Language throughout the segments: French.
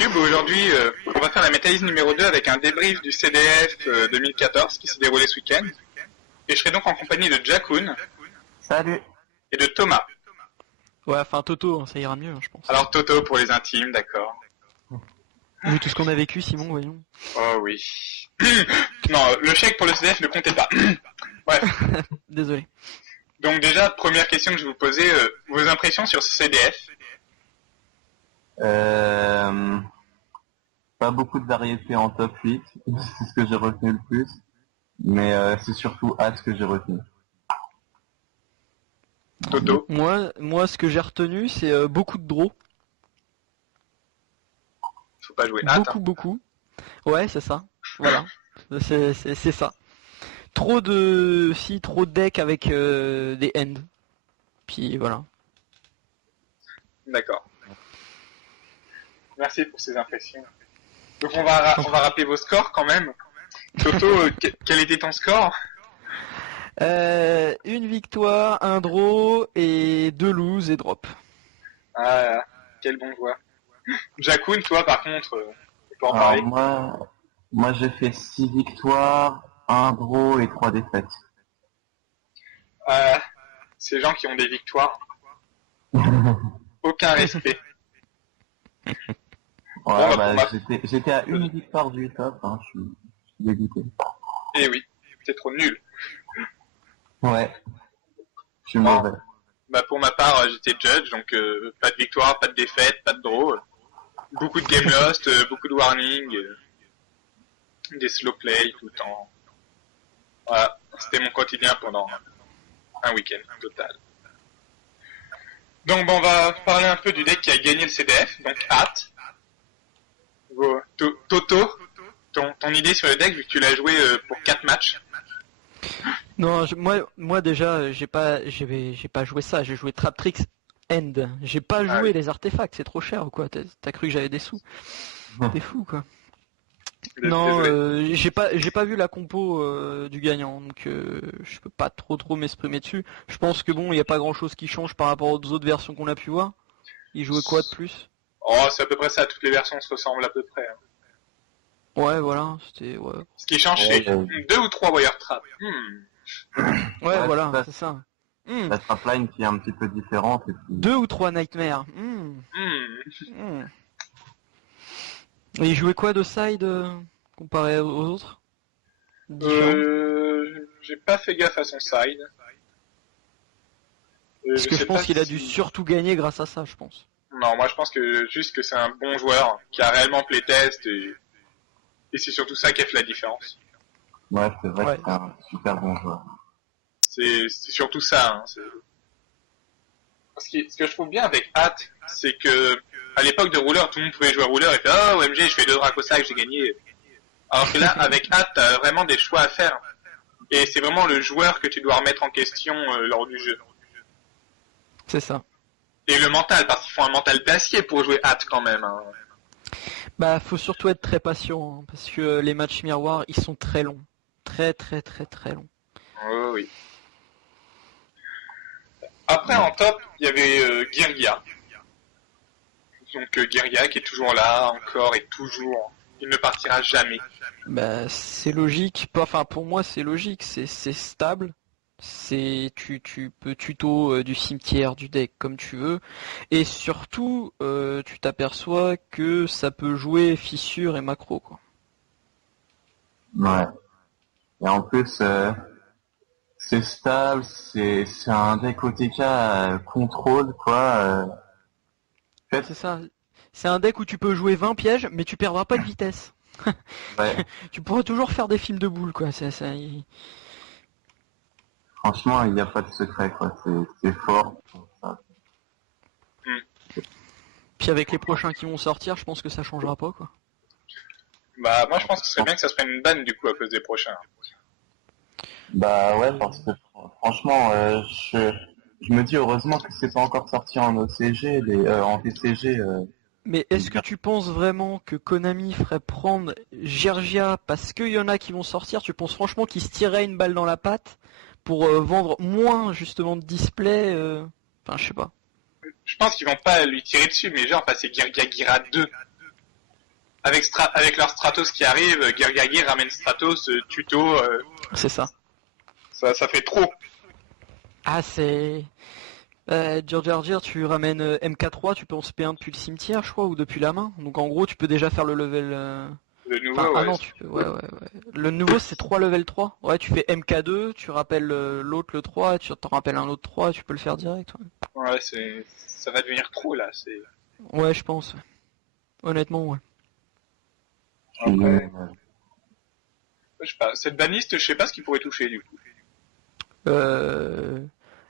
YouTube. Aujourd'hui, on va faire la métalise numéro 2 avec un débrief du CDF 2014 qui s'est déroulé ce week-end. Et je serai donc en compagnie de Jakun. Salut. Et de Thomas. Ouais, enfin Toto, ça ira mieux, je pense. Alors Toto pour les intimes, d'accord. Vu tout ce qu'on a vécu, Simon, voyons. Oh oui. Non, le chèque pour le CDF ne comptait pas. Bref. Désolé. Donc déjà, première question que je vais vous poser, vos impressions sur ce CDF. Pas beaucoup de variété en top 8, c'est ce que j'ai retenu le plus, mais c'est surtout Hâte que j'ai retenu. Toto. Moi, ce que j'ai retenu, c'est beaucoup de draws. Faut pas jouer Hâte. Beaucoup. Ouais, c'est ça. Voilà. c'est ça. Trop de decks avec des ends. Puis voilà. D'accord. Merci pour ces impressions. Donc on va rappeler vos scores quand même. Toto, quel était ton score? Une victoire, un draw et 2 lose et drop. Ah, quel bon joueur. Jakun, toi par contre, tu peux en parler. Moi j'ai fait 6 victoires, 1 draw et 3 défaites. Ces gens qui ont des victoires. Aucun respect. Ouais, bon, j'étais à une victoire du top, hein, je suis dégoûté. Eh oui, c'est trop nul. Ouais, je suis mauvais. Bah pour ma part, j'étais judge, donc pas de victoire, pas de défaite, pas de draw. Beaucoup de game lost, beaucoup de warning, des slow play tout le temps. Voilà, c'était mon quotidien pendant un week-end total. Donc bon, on va parler un peu du deck qui a gagné le CDF, donc Hâte. Toto, ton idée sur le deck vu que tu l'as joué pour 4 matchs. Non, moi déjà, j'ai pas joué ça, j'ai joué Traptrix End. J'ai pas joué les artefacts, c'est trop cher ou quoi? T'as cru que j'avais des sous? T'es fou quoi. Non, j'ai pas vu la compo du gagnant, donc je peux pas trop m'exprimer dessus. Je pense que bon, il y a pas grand chose qui change par rapport aux autres versions qu'on a pu voir. Il jouait quoi de plus? Oh, c'est à peu près ça, toutes les versions se ressemblent à peu près. Hein. Ouais, voilà, c'était... Ouais. Ce qui change, c'est 2 ou 3 wire traps. Ouais, voilà, c'est ça. La trapline qui est un petit peu différente. Et puis... 2 ou 3 nightmares. Et il jouait quoi de side comparé aux autres? J'ai pas fait gaffe à son side. Parce que je pense qu'il a dû surtout gagner grâce à ça, je pense. Non, moi je pense que juste que c'est un bon joueur qui a réellement playtest et c'est surtout ça qui a fait la différence. Ouais, c'est vrai que c'est un super bon joueur. C'est surtout ça. Hein, ce que je trouve bien avec Hâte, c'est que à l'époque de Ruler, tout le monde pouvait jouer Ruler et faire OMG, je fais 2 Dracosac, j'ai gagné. Alors que là, avec Hâte, t'as vraiment des choix à faire. Et c'est vraiment le joueur que tu dois remettre en question lors du jeu. C'est ça. Et le mental, parce qu'il faut un mental d'acier pour jouer Hâte quand même. Hein. Bah, faut surtout être très patient, hein, parce que les matchs miroirs, ils sont très longs. Très longs. Oh, oui. Après, en top, il y avait Guerilla. Donc Guerilla qui est toujours là, encore et toujours. Il ne partira jamais. Bah, c'est logique. Enfin, pour moi, c'est logique. C'est stable. Tu peux tuto du cimetière, du deck comme tu veux. Et surtout, tu t'aperçois que ça peut jouer fissure et macro, quoi. Ouais. Et en plus, c'est stable, c'est un deck OTK contrôle, quoi. C'est ça. C'est un deck où tu peux jouer 20 pièges, mais tu perdras pas de vitesse. Ouais. Tu pourras toujours faire des fils de boules, quoi. Franchement, il n'y a pas de secret, quoi. C'est fort. Ça. Puis avec les prochains qui vont sortir, je pense que ça changera pas, quoi. Bah, moi je pense que ce serait bien que ça se prenne une banne du coup à cause des prochains. Bah ouais, parce que franchement, je me dis heureusement que c'est pas encore sorti en OCG, en TCG. Mais est-ce que tu penses vraiment que Konami ferait prendre Gergia parce qu'il y en a qui vont sortir? Tu penses franchement qu'ils se tireraient une balle dans la patte pour vendre moins justement de display Enfin, je sais pas. Je pense qu'ils vont pas lui tirer dessus, mais genre passer Gira 2. avec leur Stratos qui arrive, Gergagi ramène Stratos, tuto, C'est ça. ça fait trop. Ah, c'est... Dur, tu ramènes MK3, tu peux en spé1 depuis le cimetière, je crois, ou depuis la main. Donc en gros, tu peux déjà faire le level... Le nouveau, Enfin, ouais. ah non, tu peux... Ouais. Le nouveau, c'est 3 level 3. Ouais, tu fais MK2, tu rappelles l'autre le 3, tu t'en rappelles un autre 3, tu peux le faire direct. Ouais, ça va devenir trop, là, Ouais, je pense. Honnêtement, ouais. Après, je sais pas, cette baniste, je sais pas ce qu'il pourrait toucher, du coup.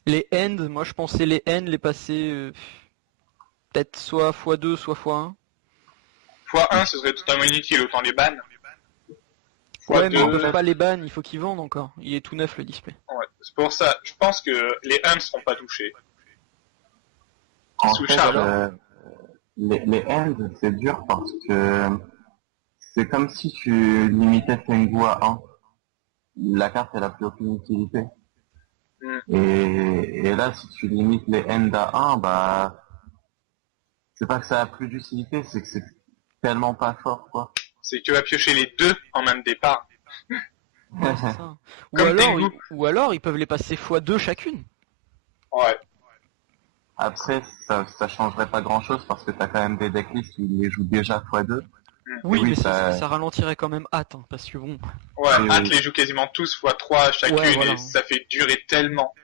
Les ends, moi je pensais les ends les passer peut-être soit x2, soit x1. x1, ce serait totalement inutile, autant les ban. Ouais, mais ils x2, peuvent pas les ban, il faut qu'ils vendent encore. Il est tout neuf le display. ouais. C'est pour ça, je pense que les 1 ne seront pas touchés. En Sous fait, charge. les ends, c'est dur parce que c'est comme si tu limitais Tengu à 1. La carte, elle a plus aucune utilité. Et là, si tu limites les ends à 1, bah, c'est pas que ça a plus d'utilité, c'est que c'est tellement pas fort, quoi. C'est que tu vas piocher les deux en même départ. Ouais, c'est ça. Comme Tengu. Ou alors ils peuvent les passer x2 chacune. Ouais. Après, ça changerait pas grand chose parce que t'as quand même des decklists qui les jouent déjà x2. Oui, Oui, mais ça- ça ralentirait quand même hâte, hein, parce que bon. Ouais, Oui, Hâte oui. les joue quasiment tous x3 chacune Ouais, voilà. et ça fait durer tellement.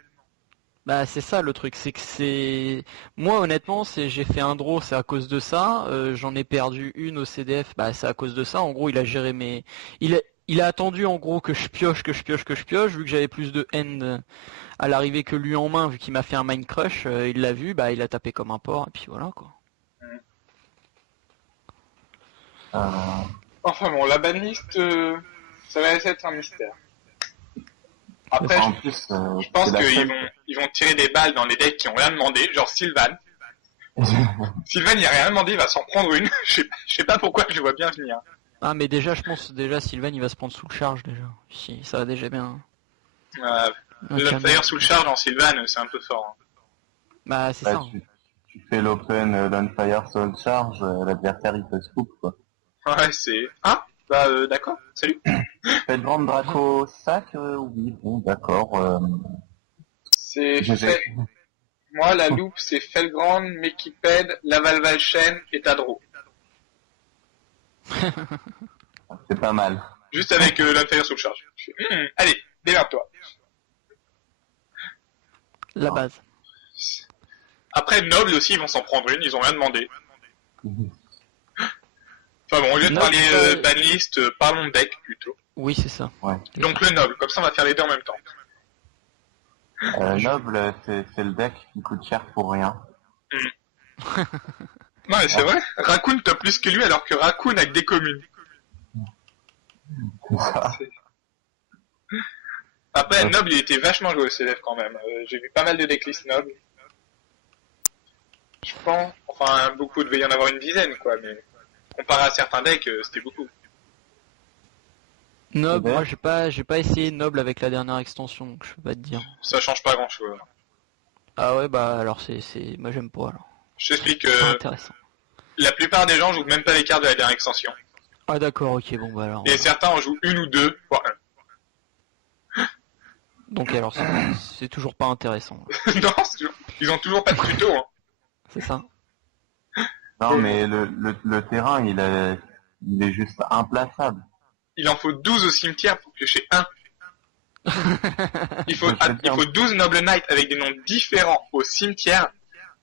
Bah c'est ça le truc, c'est que c'est... Moi honnêtement, j'ai fait un draw, c'est à cause de ça, j'en ai perdu une au CDF, bah c'est à cause de ça, en gros il a géré mes... Il a attendu en gros que je pioche, vu que j'avais plus de end à l'arrivée que lui en main, vu qu'il m'a fait un mind crush, il l'a vu, bah il a tapé comme un porc, et puis voilà quoi. Euh, Enfin bon, la banliste, ça va être un mystère. Après, en plus, je pense c'est la qu'ils seule... ils vont tirer des balles dans les decks qui ont rien demandé, genre Sylvan. Sylvan, il a rien demandé, il va s'en prendre une. Je sais pas pourquoi, je le vois bien venir. Ah mais déjà je pense, Sylvain il va se prendre sous le charge déjà, si ça va déjà bien. D'ailleurs, sous le charge en Sylvan, c'est un peu fort. Bah c'est Bah, ça. tu fais l'open l'unfire soul charge, l'adversaire il te scoop, quoi. Ouais, c'est... Ah, bah d'accord, salut. Faites grand Draco sac, oui, bon, d'accord. C'est Je vais- Moi, la loupe, c'est Felgrand, Mekiped, Lavalvalchen et Tadro. C'est pas mal. Juste avec l'intérieur sous le charge. Allez, démerde-toi. La base. Après, Noble aussi, ils vont s'en prendre une, ils ont rien demandé. Enfin bon, au lieu de Noble, parler banlist, parlons deck plutôt. Oui c'est ça. Ouais. Donc le Noble, comme ça on va faire les deux en même temps. Noble, c'est le deck qui coûte cher pour rien. Non mais c'est vrai, Raccoon top plus que lui alors que Raccoon a que des communes. C'est ça. Après, Ouais. Noble il était vachement joué au CDF quand même. J'ai vu pas mal de decklists Noble. Je pense, enfin beaucoup devait y en avoir une dizaine quoi, mais comparé à certains decks, c'était beaucoup. Noble, Eh ben. moi j'ai pas essayé Noble avec la dernière extension, donc je peux pas te dire. Ça change pas grand chose. Ah ouais bah alors moi j'aime pas alors. Je t'explique C'est pas que intéressant. la plupart des gens jouent même pas les cartes de la dernière extension. Ah d'accord, ok, bon bah alors. Et certains en jouent une ou deux, voire Donc alors c'est toujours pas intéressant. un. Non, ils ont toujours pas de tuto. Hein. C'est ça. Non, mais le terrain, il est juste implaçable. Il en faut 12 au cimetière pour piocher un. Il faut 12 Noble Knight avec des noms différents au cimetière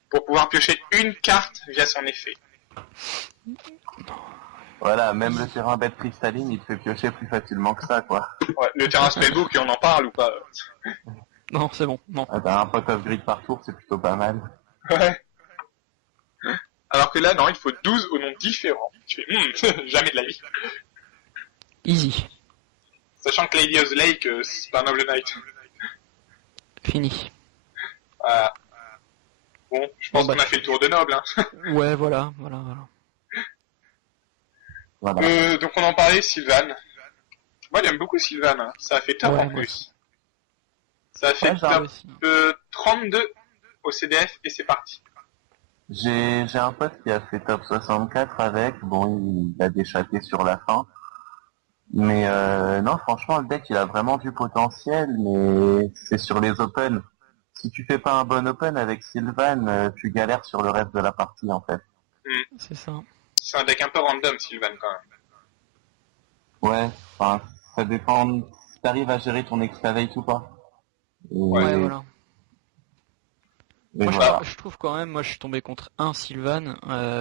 pour pouvoir piocher une carte via son effet. Voilà, même le terrain bête cristalline, il te fait piocher plus facilement que ça, quoi. Ouais, le terrain spellbook, on en parle ou pas? Non, c'est bon, non. Ah, t'as un pot of grid par tour, c'est plutôt pas mal. Ouais. Alors que là, non, il faut 12 au nom différents. Tu fais, jamais de la vie. Easy. Sachant que Lady of the Lake, c'est pas un Noble Knight. Fini. Bon, je pense Bon, qu'on a fait le tour de Noble. Hein. Ouais, voilà. Voilà. Donc on en parlait, Sylvan. Moi j'aime beaucoup Sylvan, hein. Ça a fait top Ouais, en moi plus. aussi. Ça a fait Ouais, top aussi. 32 au CDF et c'est parti. J'ai un pote qui a fait top 64 avec, bon, il a déchatté sur la fin. Mais non, franchement, le deck, il a vraiment du potentiel, mais c'est sur les open. Si tu fais pas un bon open avec Sylvan, tu galères sur le reste de la partie, en fait. C'est ça. C'est un deck un peu random, Sylvan, quand même. Ouais, enfin, ça dépend si t'arrives à gérer ton excavate ou pas. Ouais, Et, voilà. et Moi, voilà. je trouve quand même, moi, je suis tombé contre un Sylvan.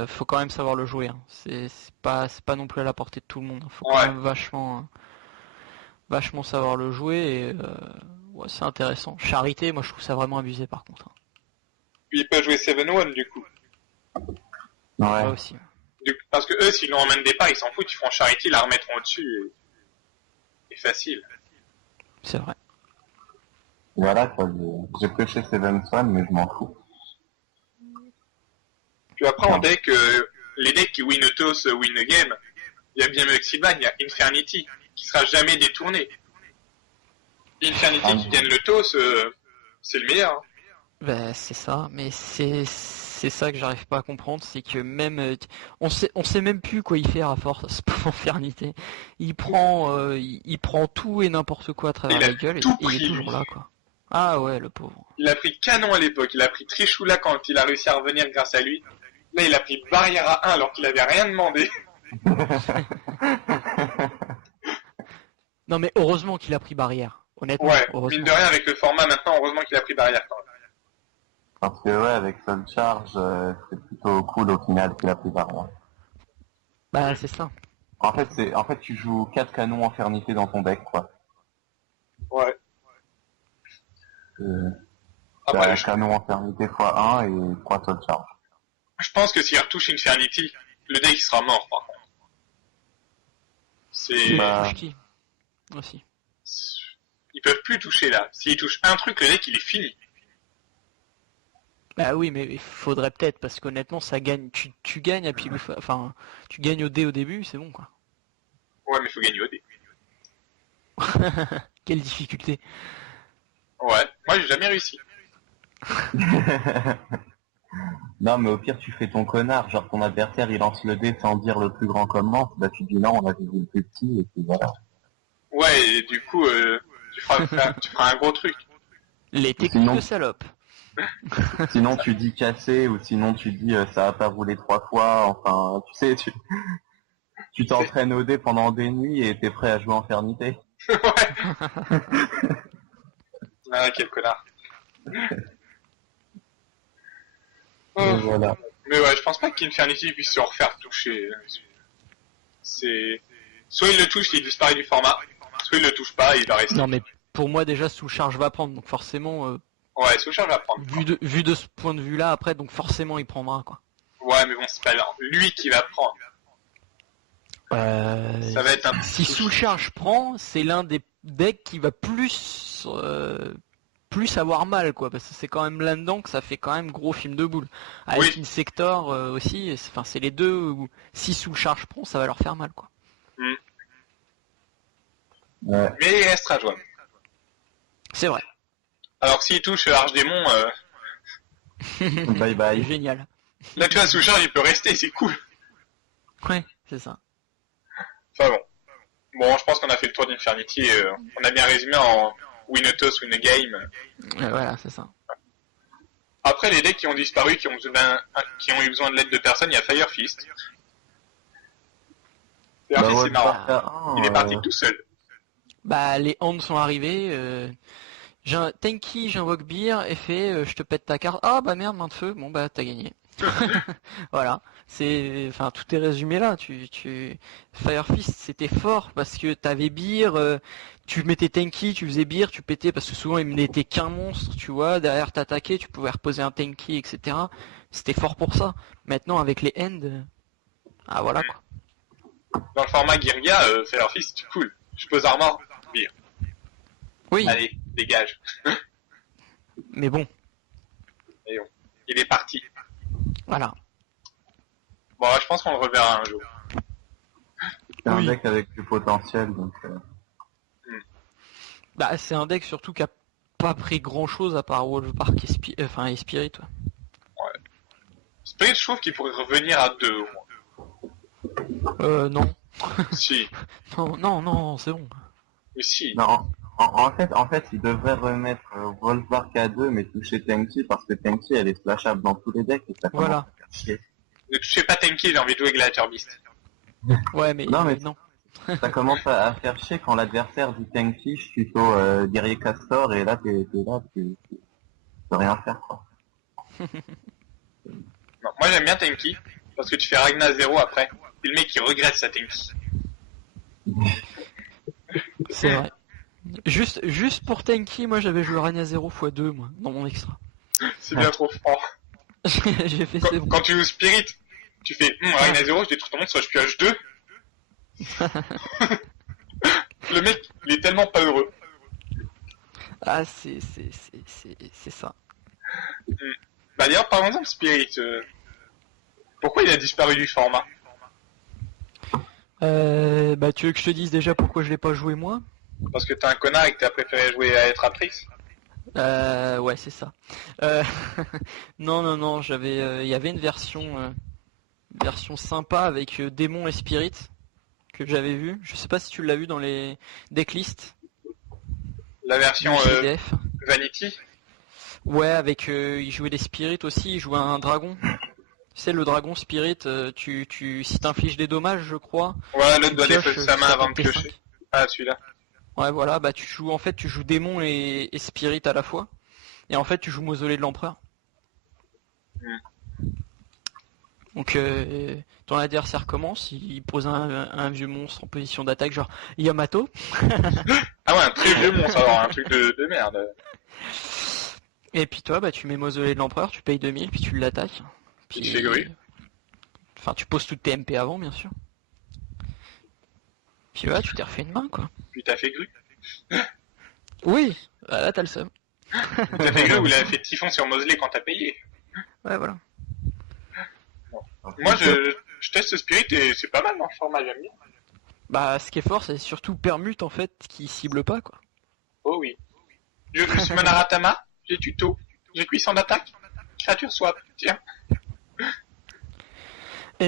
Faut quand même savoir le jouer, hein. C'est pas non plus à la portée de tout le monde. Faut quand Ouais. même vachement savoir le jouer. Et ouais, c'est intéressant. Charité, moi, je trouve ça vraiment abusé, par contre, hein. Puis il peut jouer 7-1 du coup. Ouais, Ouais, aussi. Parce que eux, s'ils l'ont en main départ, ils s'en foutent, ils feront Charity, ils la remettront au-dessus. Et facile. C'est vrai. voilà, quoi. J'ai pêché Seven Swan, mais je m'en fous. Puis après, en Non. deck, les decks qui win a toss, win a game, il y a bien mieux que Sylvan, il y a Infernity, qui sera jamais détourné. Infernity Ah, qui gagne le toss, c'est le meilleur. Hein. Ben, c'est ça, mais c'est ça que j'arrive pas à comprendre, c'est que même on sait même plus quoi y faire à force pour Infernité. Il prend tout et n'importe quoi à travers Il a la gueule et tout il est pris, toujours lui. là quoi. Ah ouais, le pauvre. Il a pris Canon à l'époque, il a pris Trishula quand il a réussi à revenir grâce à lui. Là, il a pris Barrière à 1 alors qu'il avait rien demandé. Non mais heureusement qu'il a pris barrière, honnêtement, Ouais, mine heureusement. de rien, avec le format maintenant, heureusement qu'il a pris Barrière quand même. Parce que ouais, avec Soul Charge, c'est plutôt cool au final qu'il a pris variant. Bah c'est ça. En fait, tu joues 4 canons infernité dans ton deck, quoi. Ouais. Euh, Après, T'as canon infernité x1 et 3 Soul Charge. je pense que s'il retouche Infernity, le deck il sera mort par contre. Et il Bah, touche qui aussi. Ils peuvent plus toucher là. S'ils touchent un truc, le deck il est fini. Bah oui, mais il faudrait peut-être parce qu'honnêtement ça gagne. Tu gagnes à pile ou enfin tu gagnes au dé au début, c'est bon quoi. Ouais, mais faut gagner au dé. Quelle difficulté. Ouais, moi j'ai jamais réussi. non, mais au pire, tu fais ton connard. Genre, ton adversaire, il lance le dé sans dire le plus grand comment. Bah, tu dis non, on a visé le plus petit, et puis voilà. Ouais, et du coup, tu feras un gros truc. Les techniques Sinon, de salope. sinon tu dis cassé, ou sinon tu dis ça a pas roulé 3 fois. Enfin, tu sais, tu t'entraînes au dé pendant des nuits et t'es prêt à jouer en fernité. Ouais. Ah, quel connard. Et Oh. voilà. Mais ouais, je pense pas qu'Infernity puisse se refaire toucher. C'est... Soit il le touche, il disparaît du format. Soit il le touche pas, il va rester. Non mais pour moi déjà sous charge va prendre, donc forcément Ouais, Souchard va prendre. vu de ce point de vue là après, donc forcément il prendra quoi. Ouais, mais bon, c'est pas lui qui va prendre. Ça va être un... Si sous charge prend, c'est l'un des decks qui va plus avoir mal quoi, parce que c'est quand même là-dedans que ça fait quand même gros film de boule. Avec Oui. Insector aussi, enfin c'est les deux où si sous charge prend, ça va leur faire mal quoi. Mm. Ouais. Mais il restera jouable. C'est vrai. Alors que s'il touche Archdémon, Bye bye. Génial. là tu vois, Souchard il peut rester, c'est cool. Ouais, c'est ça. Enfin bon. Bon, je pense qu'on a fait le tour d'Infernity. On a bien résumé en win a toss, win a game. Voilà, c'est ça. Après, les decks qui ont disparu, qui ont eu besoin de l'aide de personne, il y a Fire Fist. Fire Fist, ouais, c'est marrant. bah, Il est parti tout seul. Bah les hands sont arrivés. J'ai un Tenki, j'invoque Beer, effet, je te pète ta carte. Ah bah merde, main de feu. Bon bah t'as gagné. Voilà, enfin tout est résumé là. Fire Fist c'était fort parce que t'avais Beer, tu mettais Tenki, tu faisais Beer, tu pétais parce que souvent il n'était qu'un monstre, tu vois. Derrière t'attaquais, tu pouvais reposer un Tenki, etc. C'était fort pour ça. Maintenant avec les hands, ah voilà quoi. Dans le format Guerilla, Fire Fist, cool. Je pose armor, Beer. Oui, Allez, dégage. mais bon, Et bon, il est parti. voilà. Bon, je pense qu'on le reverra un jour. c'est un Oui. deck avec du potentiel, donc. Bah c'est un deck surtout qui a pas pris grand chose à part Wolfbark et Spirit. Ouais. Spirit, je trouve qu'il pourrait revenir à 2 au moins. Non. Si, Non, c'est bon. mais si. Non, en fait, il devrait remettre Wolfbark à 2, mais toucher Tenki, parce que Tenki, elle est splashable dans tous les decks, et ça commence Voilà. à faire chier. Ne touchez pas Tenki, j'ai envie de jouer Gladiator Beast. Ouais, mais Non, mais- non. Ça commence à faire chier quand l'adversaire dit Tenki, je suis plutôt guerrier Castor, et là, t'es là, tu peux rien faire, quoi. Non, moi j'aime bien Tenki, parce que tu fais Ragna 0 après. Et le mec il regrette sa Tenki. C'est vrai. Juste pour Tenki, moi j'avais joué Ragna 0 x2 moi, dans mon extra. C'est bien trop fort. J'ai fait c'est bon. Quand tu joues Spirit, tu fais Ragna 0, je détruis ton monde, soit je pioche 2. Le mec, il est tellement pas heureux. Ah c'est ça. Bah d'ailleurs, parlons-en de Spirit. Pourquoi il a disparu du format? Bah tu veux que je te dise déjà pourquoi je l'ai pas joué moi? Parce que t'es un connard et que t'as préféré jouer à Traptrix? Ouais c'est ça. Non, j'avais, il y avait une version sympa avec démon et spirit que j'avais vu. Je sais pas si tu l'as vu dans les decklists. La version du CDF. Vanity? Ouais, avec il jouait des spirits aussi, il jouait un dragon. C'est le dragon spirit, si t'infliges des dommages, je crois. Ouais, l'autre doit pioches, défausser sa main ça avant de fait T5. piocher. Ah, celui-là. Ouais, voilà, bah tu joues démon et spirit à la fois. Et en fait, tu joues mausolée de l'empereur. Donc ton adversaire commence, il pose un vieux monstre en position d'attaque, genre Yamato. Ah ouais, un très vieux monstre alors, un truc de merde. Et puis toi, bah tu mets mausolée de l'empereur, tu payes 2000, puis tu l'attaques. Puis Il te fait grue. Enfin, tu poses toutes tes MP avant, bien sûr. Puis voilà, tu t'es refait une main, quoi. Puis t'as fait grue. Oui, là t'as le seum. T'as fait grue ou il a fait typhon sur Mosley quand t'as payé. Ouais, voilà. Moi, je teste Spirit et c'est pas mal dans le format, j'aime bien. Bah, ce qui est fort, c'est surtout Permute, en fait, qui cible pas, quoi. Oh oui. Je suis Manaratama, j'ai tuto, j'ai cuisson d'attaque, créature swap, tiens.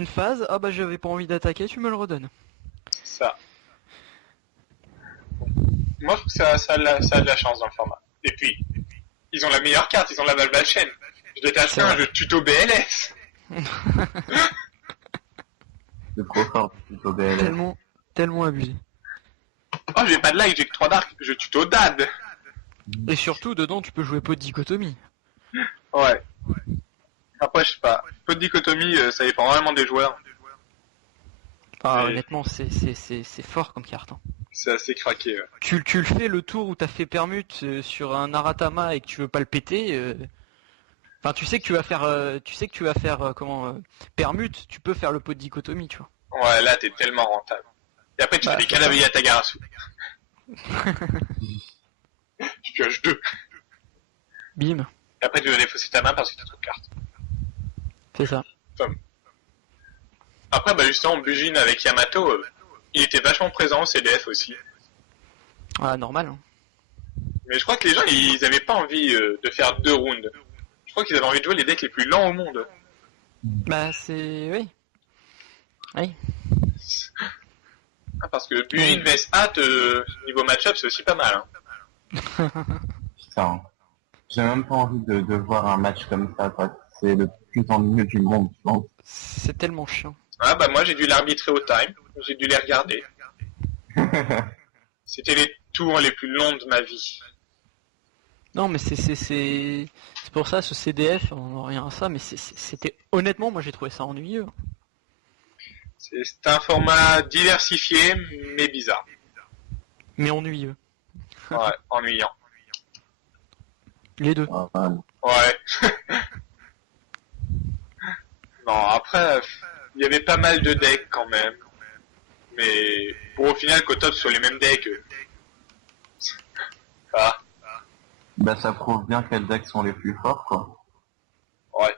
Phase, ah bah j'avais pas envie d'attaquer, tu me le redonnes. Ça. Moi, je trouve que ça a de la chance dans le format. Et puis, ils ont la meilleure carte, ils ont la Valval Chaîne. Je dois tester un jeu tuto BLS. C'est trop fort, plutôt BLS. Tellement abusé. Oh, j'ai pas de like, j'ai que 3 dark, je tuto DAD. Et surtout, dedans, tu peux jouer peu de dichotomie. Ouais. Après, je sais pas. Peu de dichotomie, ça dépend vraiment des joueurs. Enfin, Et- honnêtement, c'est fort comme carte. Hein. C'est assez craqué. Tu le fais le tour où t'as fait Permute sur un Naratama et que tu veux pas le péter. Enfin, tu sais que tu vas faire Permute, tu peux faire le pot de dichotomie, tu vois. Ouais, là, t'es tellement rentable. Et après, tu Bah, fais des c'est Kanabi à Tagarasu. Tu pioches 2. Bim, Et après, tu dois défausser ta main parce que t'as trop de cartes. c'est ça. Après, bah justement, Bujin avec Yamato, il était vachement présent au CDF aussi. Ah, normal. Hein. Mais je crois que les gens, ils avaient pas envie de faire 2 rounds. Je crois qu'ils avaient envie de jouer les decks les plus lents au monde. Bah, c'est... Oui. Oui. Ah, parce que Bujin vs Hat, niveau match-up, c'est aussi pas mal. Hein. Putain. J'ai même pas envie de voir un match comme ça, quoi. C'est le plus ennuyeux du monde, je pense. C'est tellement chiant. Ah bah moi, j'ai dû l'arbitrer au time. J'ai dû les regarder. C'était les tours les plus longs de ma vie. Non, mais c'est pour ça, ce CDF, on n'a rien à ça, mais c'était... Honnêtement, moi j'ai trouvé ça ennuyeux. C'est un format diversifié, mais bizarre. Mais ennuyeux. Ouais, ennuyant. Les deux. Ah, voilà. Ouais. Non, après, il y avait pas mal de decks quand même. Mais pour au final qu'au top sur les mêmes decks. Ah, Bah, ça prouve bien quels decks sont les plus forts, quoi. ouais.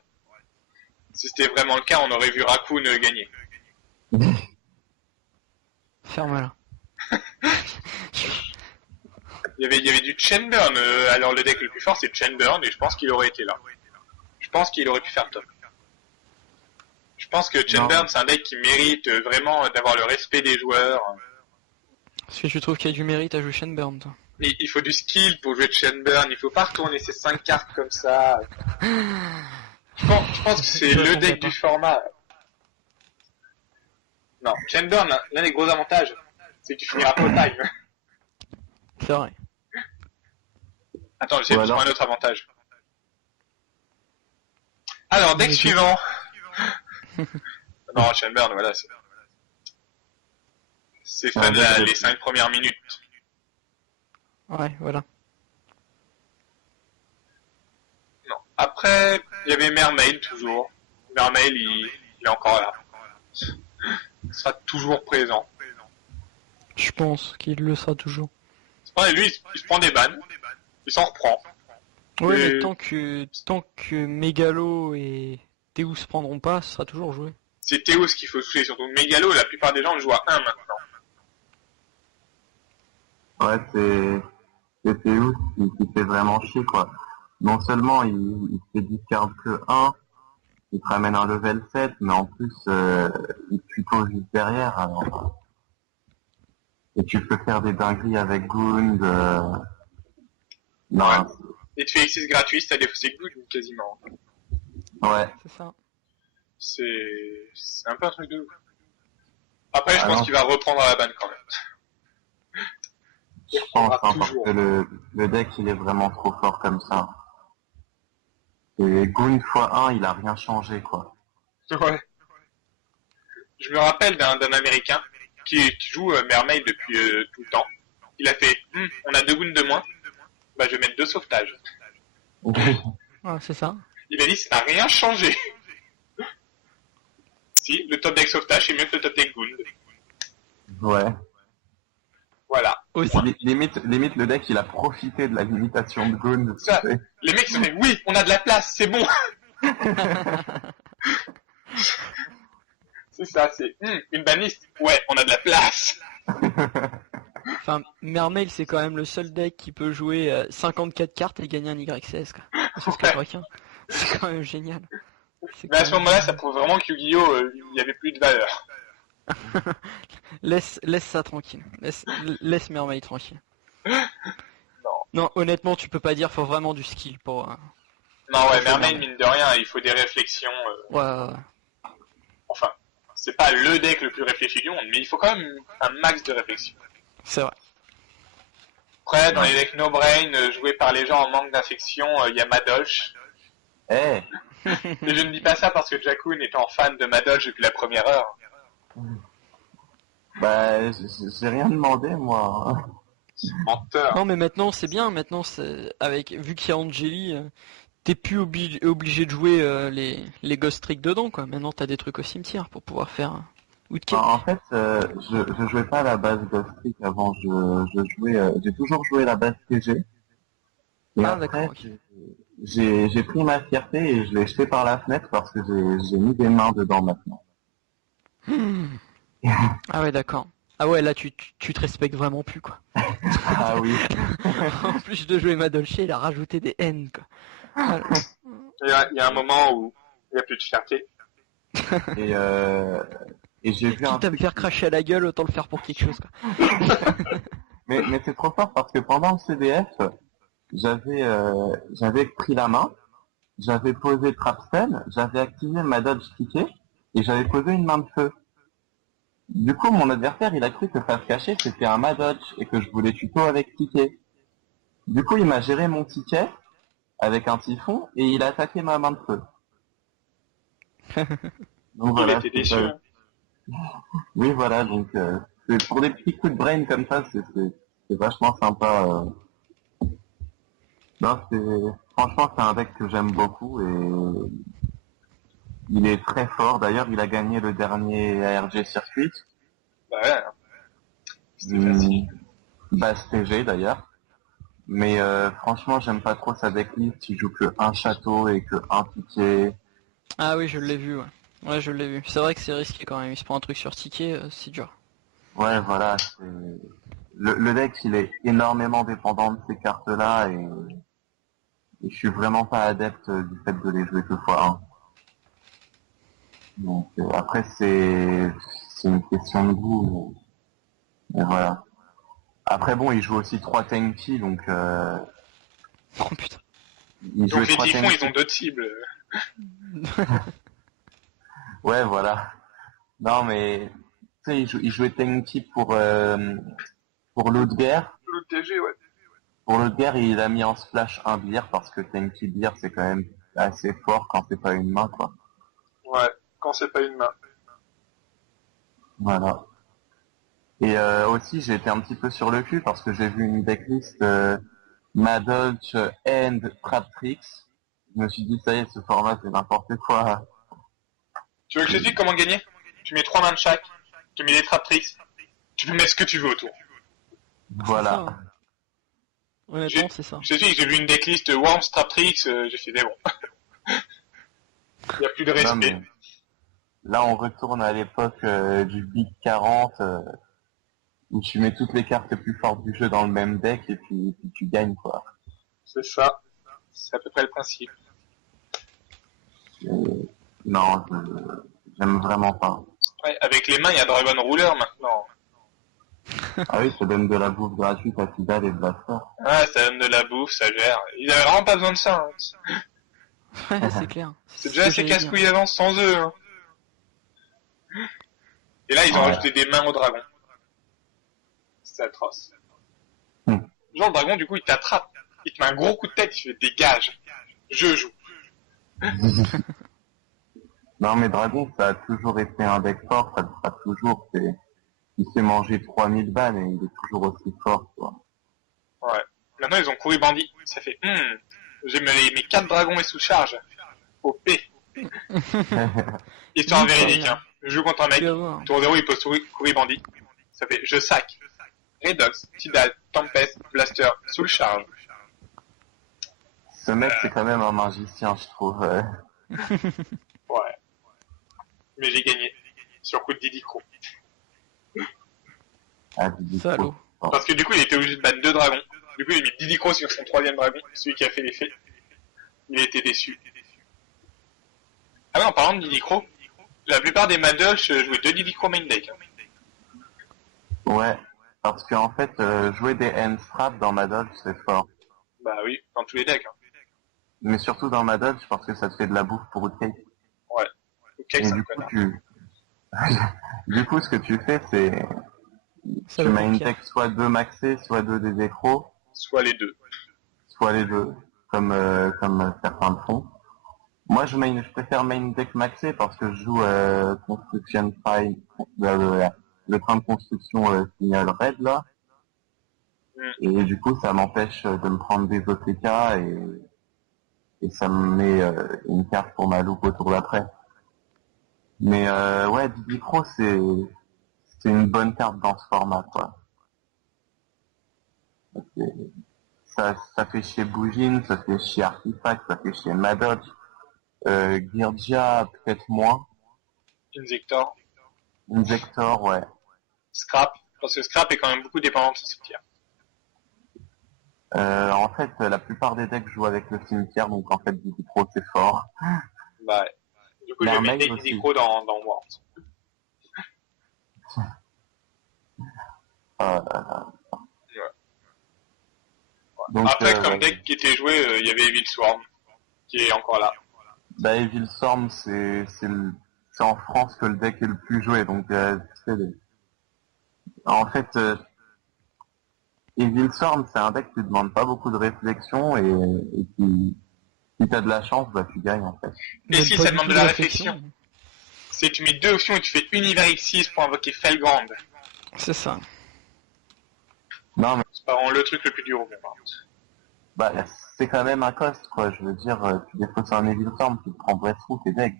Si c'était vraiment le cas, on aurait vu Raccoon gagner. Ferme-la. Il y avait du Chainburn, alors le deck le plus fort c'est Chainburn et je pense qu'il aurait été là. Je pense qu'il aurait pu faire top. Je pense que Chen c'est un deck qui mérite vraiment d'avoir le respect des joueurs. Parce que tu trouves qu'il y a du mérite à jouer Shenburn, toi. Il faut du skill pour jouer Chen, il faut pas retourner ses 5 cartes comme ça. Je pense que c'est le deck du format. Non, Chen, l'un des gros avantages, c'est que tu finiras pas au time. C'est vrai. Attends, j'ai un autre avantage. Alors, deck suivant. Non, Chen, voilà, c'est fun les 5 premières minutes. Ouais, voilà. Non. Après, il y avait Mermaid toujours. Mermaid, il est encore là. Il sera toujours présent. Je pense qu'il le sera toujours. Ouais, lui, il se prend des bannes. Il s'en reprend. Ouais, mais tant que Megalo et Théo se prendront pas, ce sera toujours joué. C'est Théos qu'il faut toucher, surtout Megalo, la plupart des gens le jouent à 1 maintenant. Ouais, c'est Théo qui fait vraiment chier, quoi. Non seulement il fait discard que 1, il te ramène un level 7, mais en plus, il tuto juste derrière, alors... Et tu peux faire des dingueries avec Gund, non. Ouais. Et tu fais X6 gratuit, t'as défaussé Gund quasiment. Ouais. C'est ça. C'est un peu un truc de ouf. Après, je pense qu'il va reprendre à la banne quand même. Je pense, hein, parce que le deck, il est vraiment trop fort comme ça. Et Gund x1, il a rien changé, quoi. Ouais. Je me rappelle d'un Américain qui joue Mermaid depuis tout le temps. Il a fait, on a 2 Goons de moins, bah je vais mettre 2 sauvetages. Ah, c'est ça. Il m'a dit, ça n'a rien changé. Si, le top deck sauvetage est mieux que le top deck Goon. Ouais. Voilà. Aussi. Limite, le deck, il a profité de la limitation de Gund. Les mecs se disent, oui, on a de la place, c'est bon. C'est ça, c'est une banliste. Ouais, on a de la place. Enfin, Mermail, c'est quand même le seul deck qui peut jouer 54 cartes et gagner un YCS, quoi. C'est ce que je retiens. C'est quand même génial. Mais à ce moment-là, ça prouve vraiment que Yu-Gi-Oh! Il n'y avait plus de valeur. laisse ça tranquille. Laisse Mermail tranquille. Non. Non, honnêtement, tu peux pas dire, faut vraiment du skill pour... Non, ouais, Mermaid, mine de rien, il faut des réflexions. Ouais. Enfin, c'est pas le deck le plus réfléchi du monde, mais il faut quand même un max de réflexion. C'est vrai. Après, dans les decks no brain, joués par les gens en manque d'affection, il y a Madolch. Eh. Et je ne dis pas ça parce que Jakun étant fan de Madolch depuis la première heure. Bah, j'ai rien demandé, moi. Menteur. Non, mais maintenant, c'est bien. Maintenant, vu qu'il y a Angeli, t'es plus obligé de jouer les Ghost Tricks dedans, quoi. Maintenant, t'as des trucs au cimetière pour pouvoir faire Woodcake. En fait, je jouais pas à la base Ghost Trick avant. Je jouais, j'ai toujours joué la base TG. Et après, okay. J'ai pris ma fierté et je l'ai jeté par la fenêtre parce que j'ai mis des mains dedans maintenant. Ah ouais, d'accord. Ah ouais, là tu te respectes vraiment plus, quoi. Ah oui. En plus de jouer Madolche, il a rajouté des N, quoi. Voilà. Il y a un moment où il n'y a plus de fierté. Et j'ai vu quitte à me faire cracher à la gueule, autant le faire pour quelque chose, quoi. mais c'est trop fort parce que pendant le CDF, j'avais pris la main, j'avais posé Trapsen, j'avais activé ma dodge ticket et j'avais posé une main de feu. Du coup, mon adversaire, il a cru que face cachée, c'était un Madodge et que je voulais tuto avec ticket. Du coup, il m'a géré mon ticket avec un typhon et il a attaqué ma main de feu. Donc voilà. Il était déçu. Oui, voilà, donc pour des petits coups de brain comme ça, c'est vachement sympa. Non, franchement, c'est un deck que j'aime beaucoup et il est très fort. D'ailleurs, il a gagné le dernier ARG Circuit. Bah ouais. C'était facile. Base TG d'ailleurs. Mais franchement, j'aime pas trop sa decklist. Il joue que un château et que un ticket. Ah oui, je l'ai vu, ouais. Ouais, je l'ai vu. C'est vrai que c'est risqué quand même. Il se prend un truc sur ticket, c'est dur. Ouais, voilà. Le deck, il est énormément dépendant de ces cartes-là et je suis vraiment pas adepte du fait de les jouer que fois 1. Donc après c'est une question de goût. Mais voilà. Après bon, il joue aussi 3 Tenki, donc Oh putain. il jouait Donc les 3 typhons, Tenki. ils ont d'autres cibles. Ouais, voilà. Non mais tu sais, il jouait Tenki pour l'autre guerre. Le TG, ouais. Pour l'autre guerre, il a mis en splash un beer parce que Tenki beer c'est quand même assez fort quand c'est pas une main quoi. Ouais, quand c'est pas une main. Voilà. Et aussi j'ai été un petit peu sur le cul parce que j'ai vu une decklist Madolch and Trap Tricks. Je me suis dit ça y est, ce format c'est n'importe quoi. Tu veux que je t'explique comment gagner? Tu mets 3 mains de chaque, tu mets des trap tricks, tu peux mettre ce que tu veux autour. Voilà. Ça, honnêtement, c'est ça. Je te dis, j'ai vu une decklist Worms, Trap Tricks, j'ai fait, mais bon. Il n'y a plus de Non, respect. mais là on retourne à l'époque du Big 40 où tu mets toutes les cartes les plus fortes du jeu dans le même deck et puis tu gagnes quoi. C'est ça. C'est à peu près le principe. Et non, j'aime vraiment pas. Ouais, avec les mains, il y a Dragon Ruler maintenant. Ah oui, ça donne de la bouffe gratuite à Tidal et Blaster. Ouais, ça donne de la bouffe, ça gère. Ils avaient vraiment pas besoin de ça. Hein. Ouais, c'est clair. C'est déjà assez casse-couilles d'avance sans eux. Hein. Et là, ils ont rajouté des mains au dragon. C'est atroce. Genre, le dragon, du coup, il t'attrape. Il te met un gros coup de tête, il fait dégage. Je joue. Non mais Dragon, ça a toujours été un deck fort, ça le sera toujours. Il s'est mangé 3000 balles et il est toujours aussi fort, quoi. Ouais. Maintenant, ils ont couru bandit. Ça fait, j'ai mes 4 dragons et sous charge. OP. Histoire véridique, hein. Je joue contre un mec. Tour 0, il pose courir bandit. Ça fait, je sac. Redox, Tidal, Tempest, Blaster, sous le charge. Ce mec, c'est quand même un magicien, je trouve. Ouais. Mais j'ai gagné. Sur coup de Didicro. Ah, Salaud. Parce que du coup, il était obligé de battre 2 dragons. Du coup, il a mis Didicro sur son 3ème dragon, celui qui a fait l'effet. Il a été déçu. Ah ouais, en parlant de Didicro, la plupart des Madolch jouaient 2 Didicro main deck. Hein. Ouais, parce qu'en fait, jouer des hand straps dans Madolch, c'est fort. Bah oui, dans tous les decks. Hein. Mais surtout dans Madolch, parce que ça te fait de la bouffe pour Outcake. Ouais. Okay, et du coup, du coup, ce que tu fais, c'est... Tu main deck soit 2 maxés, soit 2 des écros. Soit les deux. Soit les deux, comme certains le font. Moi, je préfère main deck maxé parce que je joue Construction Prime, le train de construction signal red là. Et du coup, ça m'empêche de me prendre des OTK et ça me met une carte pour ma loupe au tour d'après. Mais ouais, Didi Pro, c'est une bonne carte dans ce format, quoi. Ça fait chier Boujin, ça fait chier Artifact, ça fait chier Madodge. Girgia, peut-être moins. Inzektor. Inzektor, ouais. Scrap, parce que Scrap est quand même beaucoup dépendant de son cimetière. En fait, la plupart des decks jouent avec le cimetière, donc en fait, Didi Pro, c'est fort. Bah ouais. Du coup, j'ai mis Didi Pro dans Worms. Ouais. Donc, après, comme deck qui était joué, il y avait Evil Swarm, qui est encore là. Bah, Evil Swarm, c'est en France que le deck est le plus joué, donc en fait, Evil Swarm, c'est un deck qui demande pas beaucoup de réflexion et qui, si t'as de la chance, bah tu gagnes en fait. Mais si, ça demande de la réflexion. C'est tu mets 2 options et tu fais Univers X6 pour invoquer Felgrand. C'est ça. Non mais... C'est pas vraiment le truc le plus dur au même. Bah, c'est quand même un cost, quoi. Je veux dire, tu défausses un Evil Swarm, tu te prends Breathroot et deck.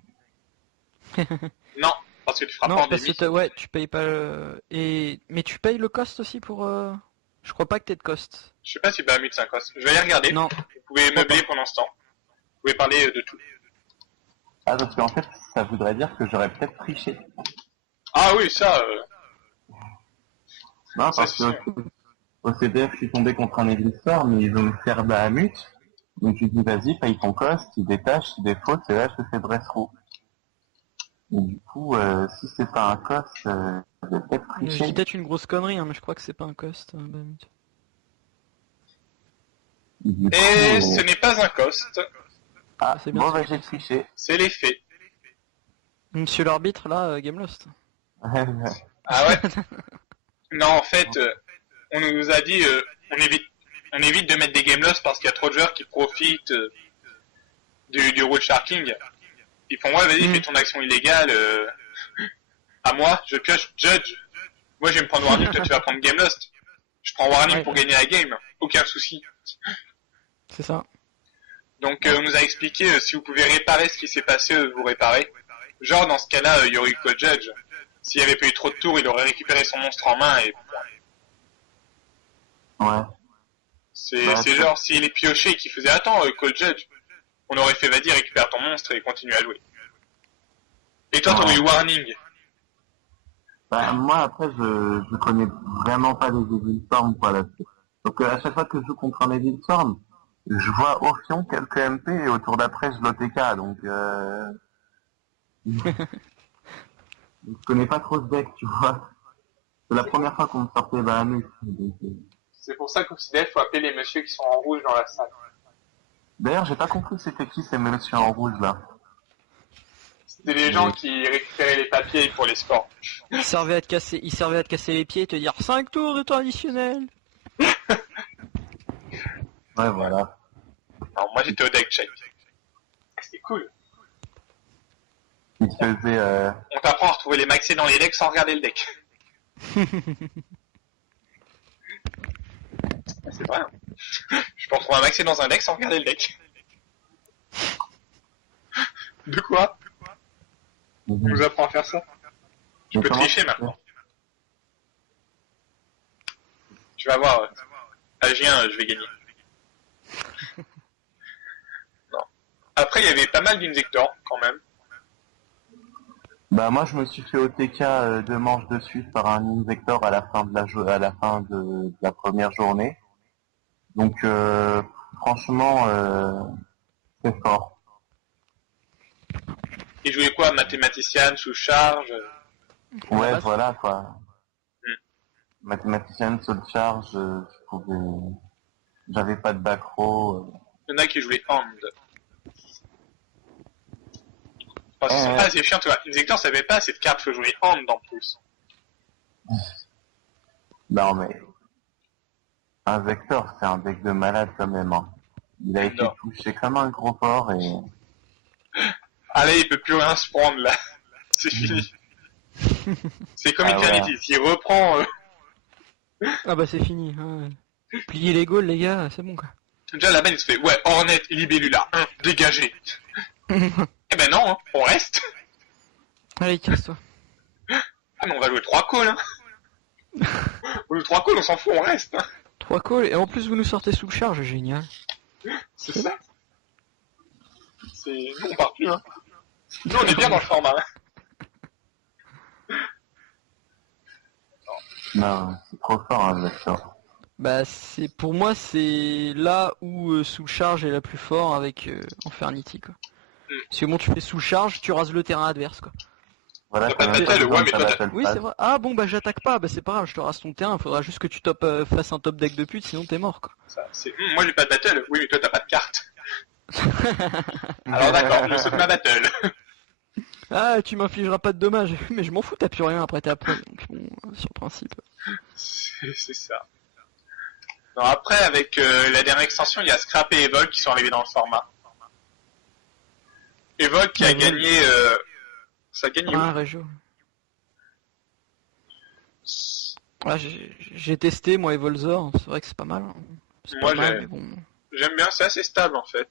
Non, parce que tu feras non, pas en parce demi. que ouais, tu payes pas mais tu payes le cost aussi pour... Je crois pas que t'aies de cost. Je sais pas si Bahamut c'est un cost. Je vais aller regarder. Non. Vous pouvez meubler pendant ce temps. Vous pouvez parler de tout. Ah, parce qu'en fait, ça voudrait dire que j'aurais peut-être triché. Ah oui, ça... Non, parce que au CDF, je suis tombé contre un Evil Swarm, mais il veut me faire Bahamut. Donc je lui dis, vas-y, paye ton cost, il détache, il défausse, et là, je fais Breathroot. Et du coup, si c'est pas un cost, je vais peut-être Je tricher. dis peut-être une grosse connerie, hein, mais je crois que c'est pas un cost. Bahamut. Du coup, Et ce n'est pas un cost, ah, c'est bien bon, ce que bah, je j'ai pensais. triché. c'est les faits. Monsieur l'arbitre, là, Game Lost. Ah ouais? Non, en fait, on nous a dit, on évite de mettre des game loss parce qu'il y a trop de joueurs qui profitent du rule sharking. Ils font, ouais, vas-y, fais ton action illégale, à moi, je pioche judge. Moi, je vais me prendre warning, toi, tu vas prendre game lost. Je prends warning Ouais. pour gagner la game, aucun souci. C'est ça. Donc, on nous a expliqué, si vous pouvez réparer ce qui s'est passé, vous réparez. Genre, dans ce cas-là, il y aurait eu code judge. S'il avait pas eu trop de tours, il aurait récupéré son monstre en main et Ouais. c'est genre, s'il est pioché et qu'il faisait, attends, call judge, on aurait fait, vas-y, récupère ton monstre et continue à jouer. Et toi, t'aurais eu warning. Bah, moi, après, je connais vraiment pas les Evil Storm, quoi, là-dessus. Donc, à chaque fois que je joue contre un Evil Storm, je vois au fion quelques MP et au tour d'après, je l'OTK, donc, je connais pas trop ce deck, tu vois. C'est la première fois qu'on me sortait Bahamut. Donc, C'est pour ça qu'au CDF, faut appeler les messieurs qui sont en rouge dans la salle. D'ailleurs, j'ai pas compris c'était qui ces messieurs en rouge, là. C'était les gens qui récupéraient les papiers pour les sports. Il servait à te casser les pieds et te dire 5 tours de temps additionnel. Ouais, voilà. Alors, moi, j'étais au deck check. C'était cool. Il te faisait, On t'apprend à retrouver les maxés dans les decks sans regarder le deck. C'est vrai. Hein. Je peux retrouver un maxé dans un deck sans regarder le deck. De quoi? On nous apprend à faire ça? Je peux tricher maintenant. Tu vas voir. À G1, je vais gagner. Non. Après, il y avait pas mal d'Invector, quand même. Bah, moi, je me suis fait OTK 2 manches de suite par un Invector à la fin de la première journée. Donc, franchement, c'est fort. Il jouait quoi? Mathématicienne, sous charge? Ouais, base. voilà, quoi. Mathématicienne, seul charge, j'avais pas de back row. Il y en a qui jouaient hand. Enfin, c'est pas assez chiant, tu vois. Invector, ça avait pas assez de cartes pour jouer hand en plus. Non, mais un Vector, c'est un deck de malade quand même. Hein. Il a été touché comme un gros porc et... Allez, il peut plus rien se prendre, là. C'est fini. C'est comme Eternity. Ouais. S'il reprend... Ah bah c'est fini. Hein. Pliez les goals, les gars, c'est bon quoi. Déjà, la balle, il se fait, ouais, Hornet, Libellula, 1, dégagé. Eh ben non, hein, on reste. Allez, casse-toi. Ah, mais on va jouer 3 calls, hein. On joue 3 calls, on s'en fout, on reste. Hein. 3 calls, et en plus vous nous sortez sous charge, génial. C'est ça. C'est... Nous, on part plus, hein. Nous, on est bien dans le format, hein. Non, c'est trop fort un Vector. Bah c'est pour moi c'est là où sous charge est la plus fort avec Infernity quoi. Parce que bon tu fais sous charge, tu rases le terrain adverse quoi. Voilà, T'as pas de même battle, besoin ouais, de mais ta toi, battle Oui pass. c'est vrai. Ah bon bah j'attaque pas, bah c'est pas grave, je te rase ton terrain, faudra juste que tu fasses un top deck de pute sinon t'es mort quoi. Ça, c'est... moi, j'ai pas de battle. Oui, mais toi, t'as pas de carte. Alors d'accord, je saute ma battle. Ah tu m'infligeras pas de dommages, mais je m'en fous, t'as plus rien après t'es à poil, donc bon, sur principe. C'est ça. Non, après, avec la dernière extension, il y a Scrap et Evolve qui sont arrivés dans le format. Evolve qui a gagné... ça a gagné Ah où? un Régio. Ah, j'ai testé moi Evolzor, c'est vrai que c'est pas mal. Hein. C'est Moi, pas mal, mais bon. j'aime bien, c'est assez stable en fait.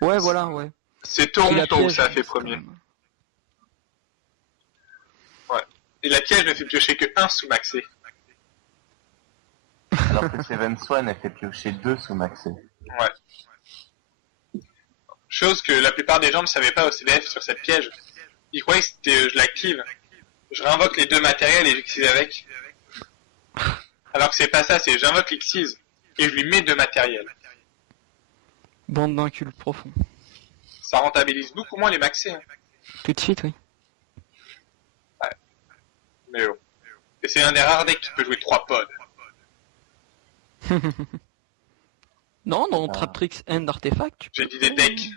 Ouais voilà, ouais. C'est Puis la Toronto où piège, ça a fait c'est premier. quand même- Ouais. Et la piège ne fait piocher que 1 sous maxé. Alors que Seven Swan, elle fait piocher 2 sous maxé. Ouais. Chose que la plupart des gens ne savaient pas au CDF sur cette piège. Ils croyaient que c'était je l'active, je réinvoque les 2 matériels et j'utilise avec. Alors que c'est pas ça, c'est j'invoque l'Xyz et je lui mets 2 matériels. Bande d'incultes profond. Ça rentabilise beaucoup moins les maxés. Hein. Tout de suite, oui. Mais bon. Et c'est un des rares decks qui peut jouer 3 pods. Non, dans Traptrix End Artefact, tu J'ai dit des decks.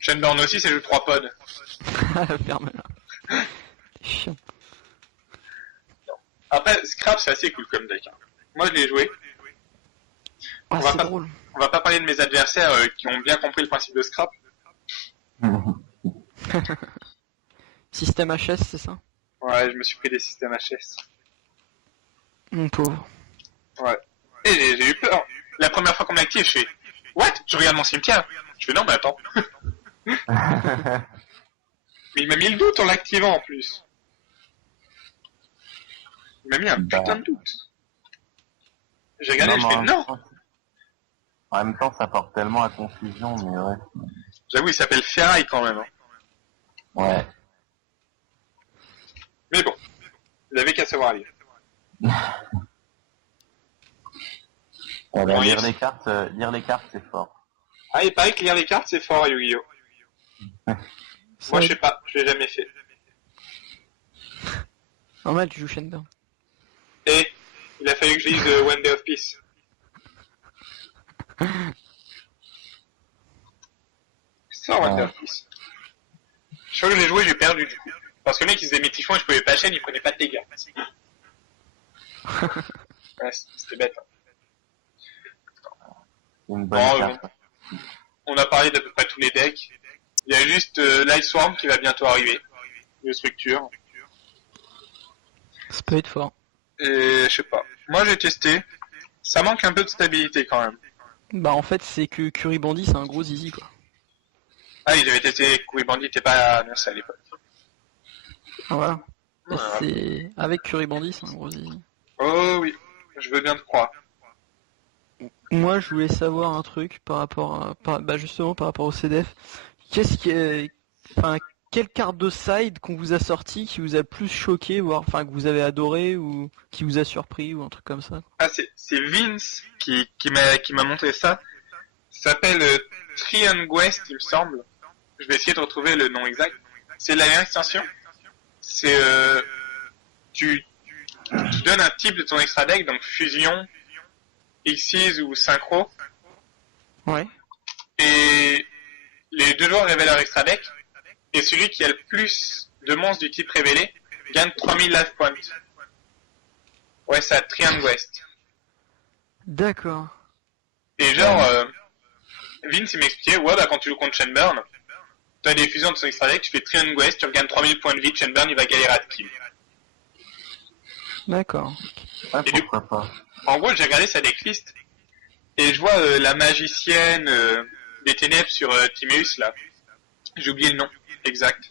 Shenborn aussi, ça joue 3 pods. ferme-la. Chiant. Après, Scrap, c'est assez cool comme deck. Hein. Moi, je l'ai joué. Ah, On va c'est pas- drôle. On va pas parler de mes adversaires qui ont bien compris le principe de Scrap. Système HS, c'est ça? Ouais, je me suis pris des systèmes HS. Mon pauvre. Ouais. Et j'ai eu peur. La première fois qu'on m'active, je fais What? Je regarde mon cimetière. Je fais non, mais attends. Mais il m'a mis le doute en l'activant en plus. Il m'a mis un putain de doute. J'ai regardé, je fais non. En même temps, ça porte tellement à confusion, mais ouais. J'avoue, il s'appelle Ferraille quand même. Hein. Ouais. Mais bon, vous avez qu'à savoir lire. Ouais, bah, Non, lire il- les cartes, c'est fort. Ah, il paraît que lire les cartes, c'est fort à Yu-Gi-Oh! Moi, je sais pas, je l'ai jamais fait. Normal, tu joues Shenburn. Et il a fallu que je lise One Day of Peace. Ça, One Day of Peace. Je crois que j'ai joué, j'ai perdu du coup. Parce que le mec, il faisait mes typhons et je pouvais pas chaîne, il prenait pas de dégâts. Ouais, c'était bête. Hein. Une bonne Non, carte. On a parlé d'à peu près tous les decks. Il y a juste Light Swarm qui va bientôt arriver. De structure. Ça peut être fort. Et je sais pas. Moi j'ai testé. Ça manque un peu de stabilité quand même. Bah en fait, c'est que Curry Bandit, c'est un gros zizi, quoi. Ah oui, j'avais testé Curry Bandit, t'es pas annoncé à l'époque. Ah, voilà. Et Voilà. c'est... Avec Curry Bandit, c'est un gros zizi. Oh oui, je veux bien te croire. Moi, je voulais savoir un truc par rapport à... bah justement, par rapport au CDF. Qu'est-ce qui est... Enfin, quelle carte de side qu'on vous a sorti qui vous a le plus choqué, voire enfin que vous avez adoré ou qui vous a surpris ou un truc comme ça? Ah, c'est Vince qui m'a montré ça. Ça s'appelle Triangle West, il me semble. Je vais essayer de retrouver le nom exact. C'est la même extension. C'est tu donnes un type de ton extra deck, donc fusion, Xyz ou synchro, Ouais. et les deux joueurs révèlent leur extra deck, et celui qui a le plus de monstres du type révélé gagne 3000 life points. Ouais, ça, Triangle West. D'accord. Et genre, Vince il m'expliquait, ouais, bah quand tu joues contre Shenburn, t'as des fusions de son extra deck, tu fais Triangle West, tu regagnes 3000 points de vie, Shenburn il va galérer à te kill. D'accord. Ouais, Et du pourquoi pas. En gros, j'ai regardé sa decklist, et je vois la magicienne des ténèbres sur Timéus là. J'ai oublié le nom exact.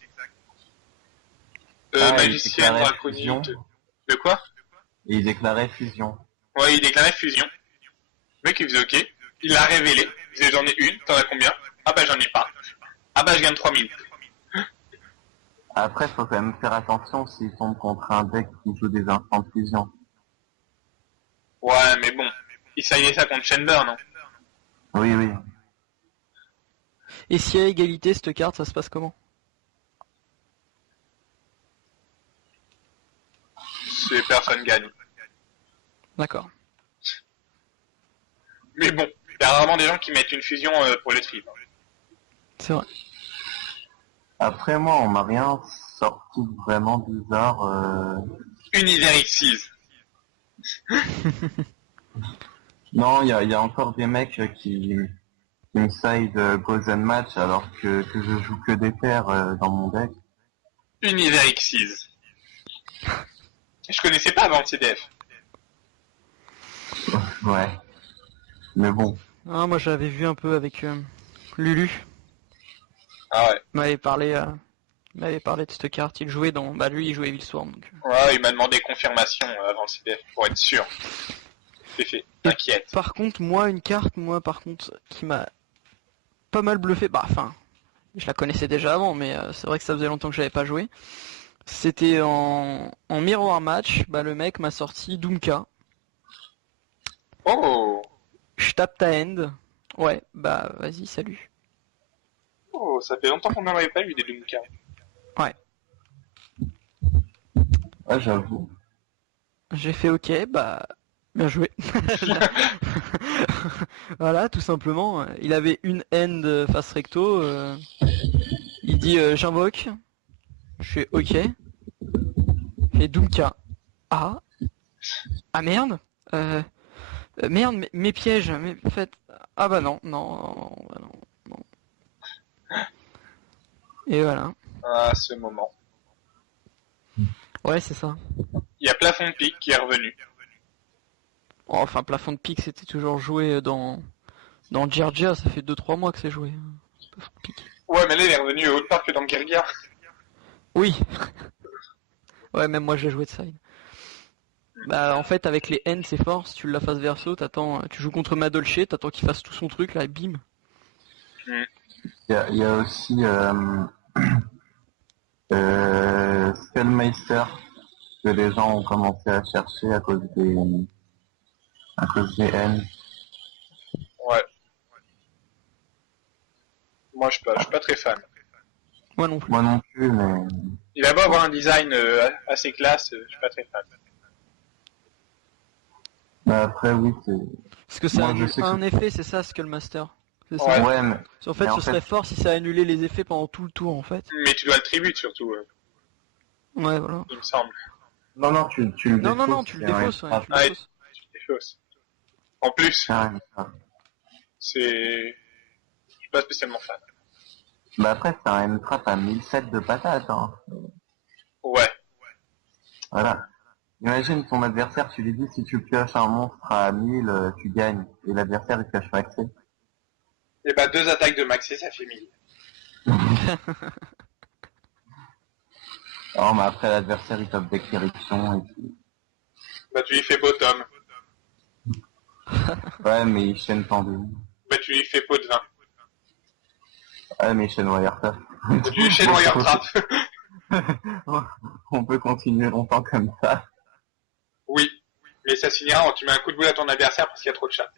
Il Magicienne déclarait draconite. fusion. De quoi? Et il déclarait fusion. Ouais, il déclarait fusion. Le mec il faisait ok. Il l'a révélé. Il disait j'en ai une, t'en as combien? Ah bah j'en ai pas. Ah bah je gagne 3000. Après, faut quand même faire attention s'il tombe contre un deck qui joue des instants de fusion. Ouais, mais bon. Il saillait ça contre Shenburn, non? Oui, oui. Et si à égalité cette carte, ça se passe comment? C'est personne gagne. D'accord. Mais bon, il y a rarement des gens qui mettent une fusion pour le trip. C'est vrai. Après, moi, on m'a rien sorti de vraiment bizarre. Univers X6. Non, il y a encore des mecs qui me side Gozen Match alors que je joue que des paires dans mon deck. Univers X6. Je connaissais pas avant le CDF. Ouais. Mais bon. Ah, moi j'avais vu un peu avec Lulu. Ah ouais. Il m'avait parlé de cette carte. Il jouait dans... Bah lui il jouait Willsworn. Donc... Ouais, il m'a demandé confirmation avant le CDF pour être sûr. C'est fait. T'inquiète. Par contre, une carte, qui m'a pas mal bluffé. Bah, enfin, je la connaissais déjà avant, mais c'est vrai que ça faisait longtemps que j'avais pas joué. C'était en Mirror Match. Bah, le mec m'a sorti Doomka. Oh. Je tape ta end. Ouais, bah, vas-y, salut. Oh, ça fait longtemps qu'on n'en avait pas eu des Doomka. Ouais, j'avoue. J'ai fait ok, bah bien joué. Voilà, tout simplement. Il avait une end face recto. Il dit j'invoque. Je fais ok. Et Doomka. Ah. Ah merde. Merde, mes pièges. En fait. Ah bah non, non, bah non, non. Et voilà. Ah, ce moment. Ouais, c'est ça. Il y a Plafond de Pique qui est revenu. Oh, enfin, plafond de pique, c'était toujours joué dans Georgia. Ça fait 2-3 mois que c'est joué. Plafond de pique. Ouais, mais là, il est revenu autre part que dans Guerguia. Oui. Ouais, même moi, j'ai joué de side. Bah, en fait, avec les N, c'est fort. Si tu la fasses verso, tu joues contre Madolche, t'attends qu'il fasse tout son truc, là, et bim. Il y a aussi Skullmeister que les gens ont commencé à chercher à cause des N. Ouais. Moi, je suis pas très fan. Moi non plus. Moi non plus, mais Il a beau avoir un design assez classe, je suis pas très fan. après oui, c'est Parce que ça Moi, annule je sais que un effet, c'est ça, Skullmaster. C'est Ouais. ça. ouais, mais En fait, mais en ce serait fait- fort si ça annulait les effets pendant tout le tour, en fait. Mais tu dois le tribute surtout, Ouais, voilà. il me semble. non, tu le Non, non, non, défausses, tu le c'est un défausses, ouais, trap. tu le Ah, défausses. C'est fausse. En plus, C'est un trap. je suis pas spécialement fan. Bah après, c'est un M-trap à 1007 de patates, hein. Ouais. Voilà. Imagine ton adversaire, tu lui dis si tu pioches un monstre à 1000, tu gagnes. Et l'adversaire, il pioche maxé. Et bah, 2 attaques de maxi, ça fait 1000. Non, mais après, l'adversaire, il top deck direction, et puis... Bah, tu lui fais bottom. Ouais, mais il chaîne tendu. Bah, tu lui fais pot de 20. Ouais, mais il chaîne Wiretap. Tu lui fais Wire Trap. On peut continuer longtemps comme ça. Oui. Mais ça finira en tu mets un coup de boule à ton adversaire parce qu'il y a trop de chats.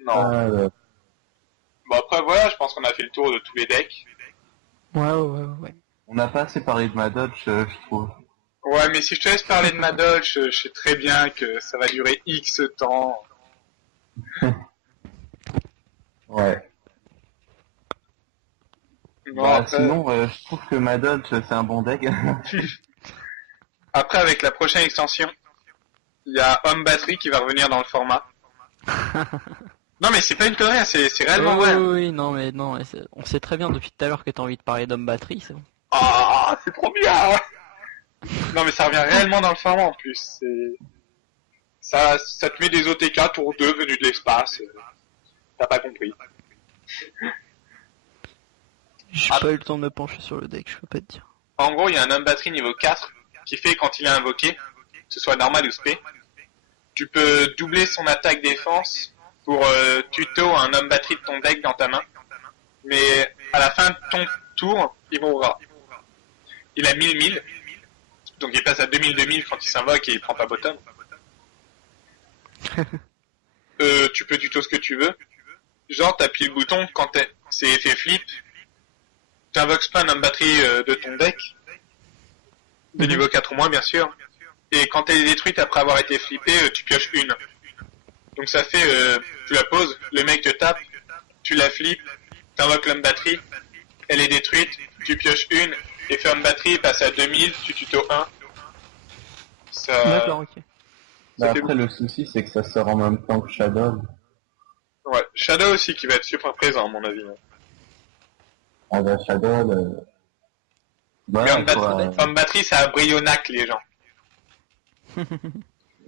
Non. Bon, après, voilà, je pense qu'on a fait le tour de tous les decks. Ouais. On n'a pas assez parlé de ma dodge, je trouve. Ouais, mais si je te laisse parler de ma dodge, je sais très bien que ça va durer X temps. Ouais. Non, Bah, après, sinon, je trouve que ma dodge, c'est un bon deck. après, avec la prochaine extension, il y a Home Battery qui va revenir dans le format. Non, mais c'est pas une connerie, c'est réellement vrai. Oui, non, mais on sait très bien depuis tout à l'heure que t'as envie de parler d'homme batterie, c'est bon. Ah, c'est trop bien. Non, mais ça revient réellement dans le format en plus. Ça te met des OTK tour 2 venus de l'espace. T'as pas compris. J'ai pas eu le temps de me pencher sur le deck, je peux pas te dire. En gros, il y a un homme batterie niveau 4 qui fait quand il est invoqué, que ce soit normal ou spé, tu peux doubler son attaque défense pour tuto un homme batterie de ton deck dans ta main. Mais à la fin de ton tour, il mourra. Il a 1000, donc il passe à 2000 quand il s'invoque et il prend pas bottom. Tu peux tuto ce que tu veux. Genre, t'appuies le bouton quand c'est effet flip, t'invoques pas un homme batterie de ton deck, de niveau 4 ou moins bien sûr, et quand elle est détruite après avoir été flippée, tu pioches une. Donc ça fait, tu la poses, le mec te tape, tu la flippes, t'invoques l'homme batterie, elle est détruite, tu pioches une, effet homme batterie passe à 2000, tu tuto 1. Ça... D'accord, ok. Bah, fait après, le souci, c'est que ça sort en même temps que Shadow. Ouais, Shadow aussi qui va être super présent à mon avis. Ah bah, Shadow, Mais homme batterie, ça a Brionac les gens.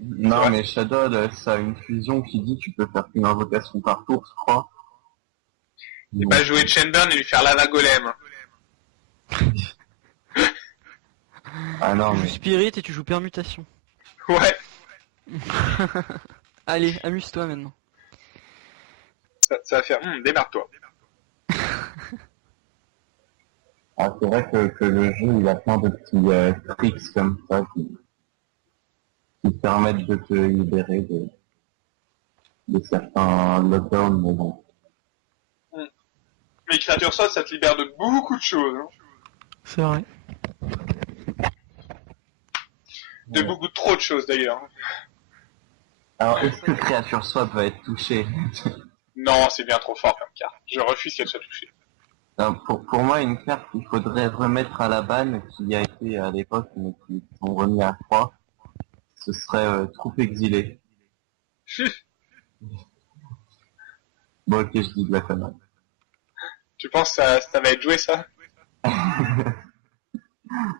Non, Ouais. mais Shadow, ça a une fusion qui dit que tu peux faire qu'une invocation par tour, je crois. Et pas jouer de Shenburn et lui faire lava golem. Ah non, Tu joues mais... Spirit et tu joues Permutation. Ouais, Allez, amuse-toi maintenant. ça va faire, démarre-toi. Ah, c'est vrai que le jeu, il a plein de petits tricks comme ça qui te permettent de te libérer de certains lockdowns, mais bon. Mais Creature Sword, ça te libère de beaucoup de choses. Hein. C'est vrai. De Ouais. beaucoup trop de choses d'ailleurs. Alors, est-ce que Creature Swap va être touché? Non, c'est bien trop fort comme carte. Je refuse qu'elle soit touchée. Non, pour moi, une carte qu'il faudrait remettre à la banne, qui a été à l'époque, mais qui sont remis à 3, ce serait Troupe Exilée. Bon, ok, je dis de la connerie. Tu penses que ça va être joué ça?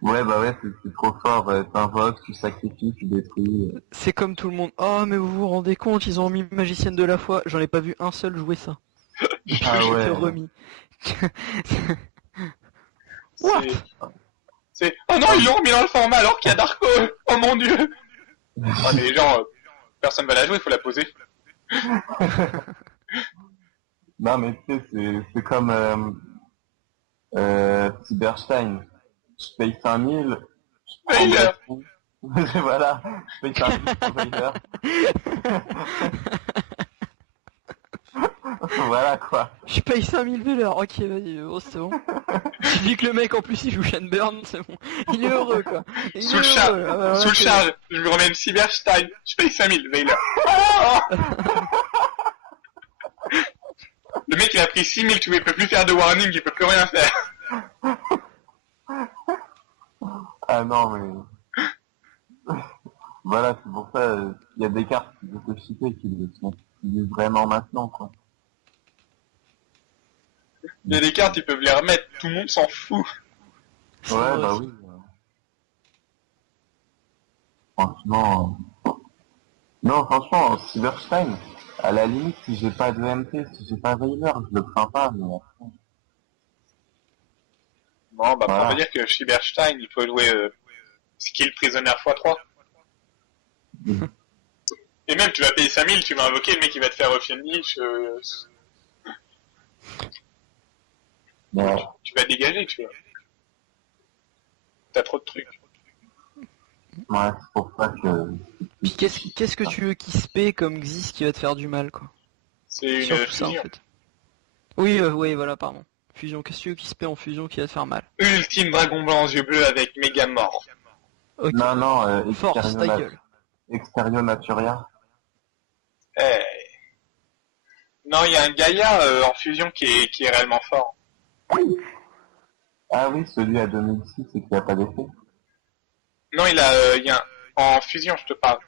Ouais, bah ouais, c'est trop fort. T'invoques, tu sacrifies, tu détruis. C'est comme tout le monde. Oh, mais vous vous rendez compte, ils ont mis Magicienne de la foi. J'en ai pas vu un seul jouer ça. Ah J'étais ouais. remis. What? Oh non, ils l'ont remis dans le format alors qu'il y a Darko. Oh mon dieu. Oh, mais les gens, personne va la jouer, il faut la poser. Non, mais tu sais, c'est comme Cyberstein. Je paye 5000, je prends Vader. Breakthrough. Voilà, je paye 5000 pour Vader. Voilà quoi. Je paye 5000 Veller. Ok, vas-y, oh, c'est bon. J'ai vu que le mec en plus il joue Shenburn, c'est bon. Il est heureux quoi. Il Sous est le charge, heureux. Ah, bah, sous le c'est charge, je lui remets une Cyberstein. Je paye 5000, Vader. Le mec il a pris 6000, tu vois, il peut plus faire de warning, il peut plus rien faire. Ah non, mais... Voilà, c'est pour ça, il y a des cartes de possibilité qui le sont utilisées vraiment maintenant, quoi. Il y a des cartes, ils peuvent les remettre, tout le monde s'en fout. C'est Ouais, vrai, bah ça. oui. Franchement... Non, franchement, Cyberstein, à la limite, si j'ai pas de MP, si j'ai pas Veiler, je le prends pas, mais... Bon, bah, Voilà. on va dire que Cyberstein, il peut jouer skill prisonnier x3. Et même, tu vas payer 5000, tu vas invoquer, le mec il va te faire Fiendish, Ouais. tu vas dégager, tu vois. T'as trop de trucs. Ouais, c'est pour ça que... Puis qu'est-ce que tu veux qui se paie comme Xyz qui va te faire du mal quoi. C'est Sur une tout ça en fusion. fait. Oui, oui, voilà, pardon. Fusion, qu'est-ce que tu veux qui se paie en fusion qui va te faire mal? Ultime dragon blanc aux yeux bleus avec méga mort. Ok. Non, non, Force, ta gueule. Exterio Naturia. Eh. Non, il y a un Gaïa en fusion qui est réellement fort. Ah oui, celui à 2006 et qui a pas d'effet. Non, il y a en fusion, je te parle.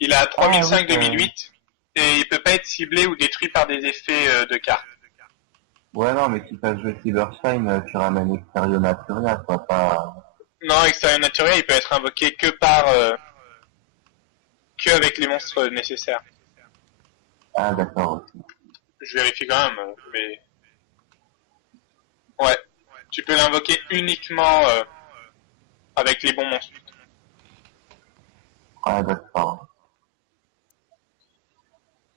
Il a 3005 2008 et il peut pas être ciblé ou détruit par des effets de cartes. Ouais, non, mais si t'as joué Cyberstein, tu ramènes Exterio Naturia, quoi, pas... Non, extérieur naturel, il peut être invoqué que par que avec les monstres nécessaires. Ah, d'accord, ok. Je vérifie quand même, mais ouais, tu peux l'invoquer uniquement avec les bons monstres. Ah, d'accord.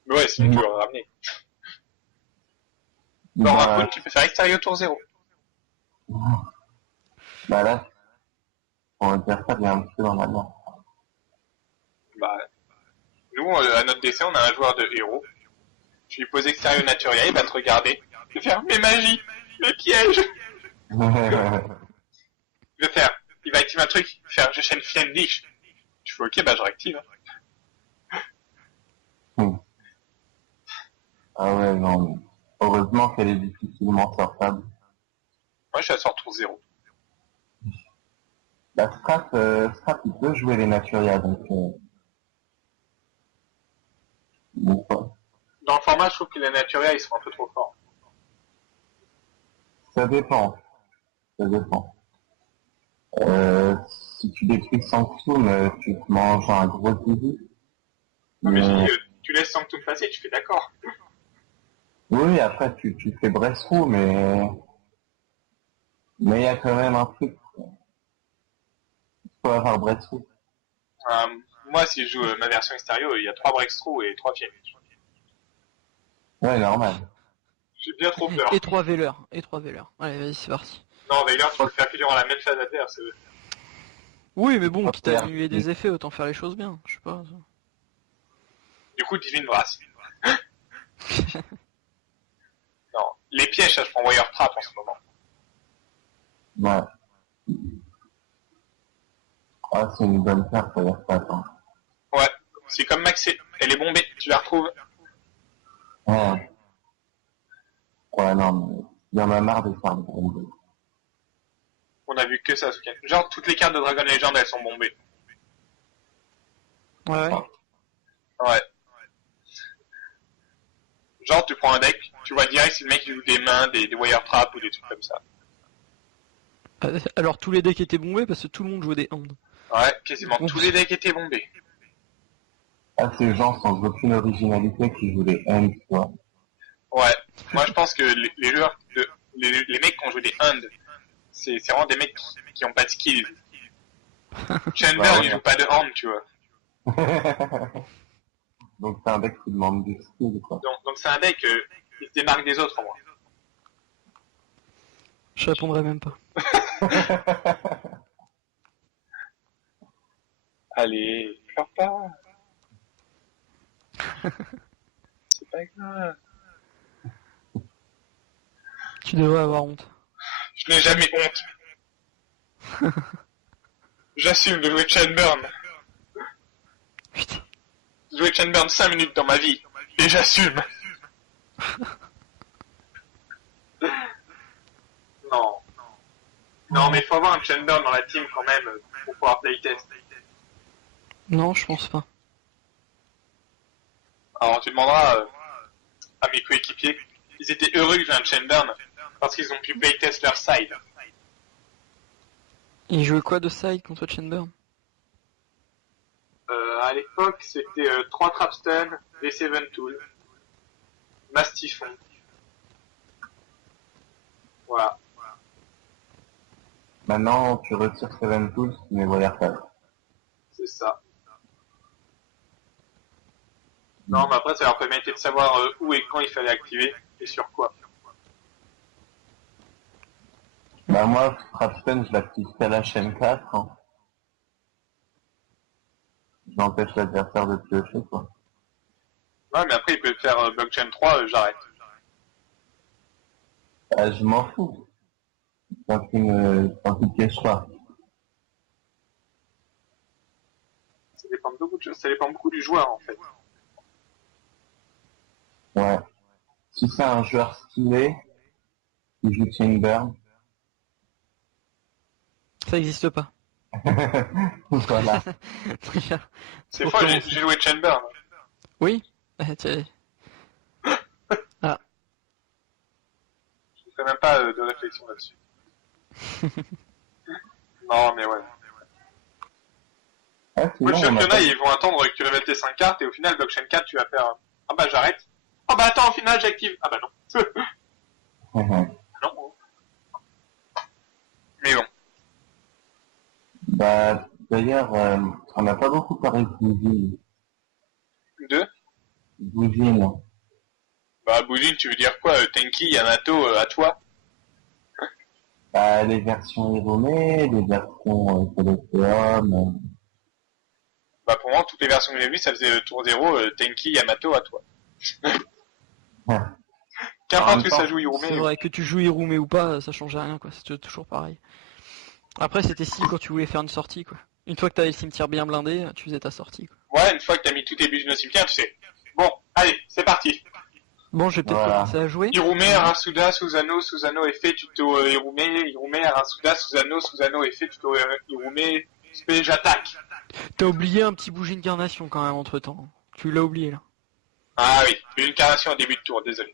Mais ouais, sinon tu vas le ramener. Dans Bah, un coup, tu peux faire extérieur tour 0. bah là, on va dire ça, il y a un petit peu dans la merde. Bah, nous, à notre décès, on a un joueur de héros. Tu lui poses extérieur naturel, il va te regarder. Il va faire mes magies, mes pièges. Il va activer un truc, il va faire je chaîne Fiendish. Tu fais ok, bah je réactive. Ah ouais, non, mais heureusement qu'elle est difficilement sortable. Moi, je la sors tour 0. La Scrap, il peut jouer les Naturia, donc... Bon, quoi. Dans le format, je trouve que les naturels, ils sont un peu trop forts. Ça dépend. Ça dépend. Si tu détruis Sanctum, tu te manges un gros zizi. Non, mais je dis, tu laisses Sanctum passer, tu fais d'accord. Oui, après tu fais Breakthrough, mais il y a quand même un truc. Il faut avoir Breakthrough. Moi, si je joue ma version extérieure, il y a 3 breakthroughs et 3 fiennes. Ouais, normal. J'ai bien trop peur. Et 3 Veller. Et 3 Veller. Allez, vas-y, c'est parti. Non, Vader, tu peux le faire que durant la même phase adverse. Oui, mais bon, Oh, quitte à merde. annuler des effets, autant faire les choses bien. Je sais pas. Ça. Du coup, Divine Brass. Non. Les pièges, ça se prend Wire Trap en ce moment. Ouais. Ah, c'est une bonne carte, ça a l'air pas, attends. Ouais, c'est comme Maxé, elle est bombée, tu la retrouves. Ouais. Ouais, non, mais il y en a marre des cartes bombées. On a vu que ça ce week-end. Genre, toutes les cartes de Dragon Legend, elles sont bombées. Ouais. Ouais. Genre, tu prends un deck, tu vois direct si le mec il joue des mains, des Wire Trap ou des trucs comme ça. Alors tous les decks étaient bombés parce que tout le monde jouait des Hand. Ouais, quasiment Oups. tous les decks étaient bombés. Ah, ces gens sans aucune originalité qui jouent les hands, tu vois. Ouais, moi je pense que les joueurs, les mecs qui ont joué des Hand, c'est vraiment des mecs qui ont pas de skill. Chamber, Bah ouais. il joue pas de Hand, tu vois. Donc c'est un deck qui demande du skill, quoi. Donc c'est un deck qui se démarque des autres, au moins. Je répondrai même pas. Allez, pleure pas. C'est pas grave. Tu devrais avoir honte. Je n'ai jamais honte. J'assume de jouer Chainburn. Putain. Jouer Chainburn 5 minutes dans ma vie. Et j'assume. Non. Non, mais il faut avoir un Chainburn dans la team quand même pour pouvoir playtest. Non, je pense pas. Alors tu demanderas à mes coéquipiers, ils étaient heureux que j'ai un Chainburn parce qu'ils ont pu playtest leur side. Il jouait quoi de side contre Chamberlain? À l'époque, c'était 3 Trapstun, les 7 Tools, Mastifon. Voilà. Maintenant, tu retires Seven Tools, tu mets Wire Trap. C'est ça. Non, mais après, ça leur permettait de savoir où et quand il fallait activer et sur quoi. Bah moi, Trapstun, je l'active qu'à la chaîne 4. Hein. J'empêche l'adversaire de piocher, quoi. Ouais, mais après, il peut faire Blockchain 3, j'arrête. Je m'en fous. Tant qu'il pioche pas. Ça dépend de beaucoup de choses. Ça dépend beaucoup du joueur, en fait. Ouais. Si c'est un joueur stylé, qui joue Chainburn, Ça existe pas. voilà. Très bien. C'est Pour faux, commencer. j'ai joué Chainburn. Oui. Ah. Je fais même pas de réflexion là-dessus. Non, mais ouais. Ah, Moi, sinon, je suis sûr on qu'il y a en a, ils vont attendre que tu révèles tes 5 cartes et au final, Blockchain 4, tu vas faire ah bah j'arrête. Ah bah attends, au final, j'active. Ah bah non. pas... Non. Mais bon. Bah, d'ailleurs, on n'a pas beaucoup parlé de Boujine. Deux. Boujine. Bah, Boujin, tu veux dire quoi Tenki, Yamato, à toi? Bah, les versions Hirome, les versions Colosseum. Bah, pour moi, toutes les versions que j'ai vues, ça faisait tour 0, Tenki, Yamato, à toi. En Qu'importe même que temps, ça joue Hirome. C'est vrai que tu joues Hirume ou pas, ça changeait rien quoi, c'était toujours pareil. Après c'était si quand tu voulais faire une sortie quoi. Une fois que t'avais le cimetière bien blindé, tu faisais ta sortie quoi. Ouais, une fois que t'as mis tous tes buts au cimetière, tu sais. Bon, allez, c'est parti. Bon, je vais peut-être Voilà. commencer à jouer. Hirome, Arasuda, Susanoo, Susanoo, effet, tuto Hirome, Hirome, Arasuda, Susanoo, Susanoo, effet, tuto Hirome, spé, j'attaque. T'as oublié un petit bougie d'incarnation quand même entre temps. Tu l'as oublié là. Ah oui, une incarnation au début de tour, désolé.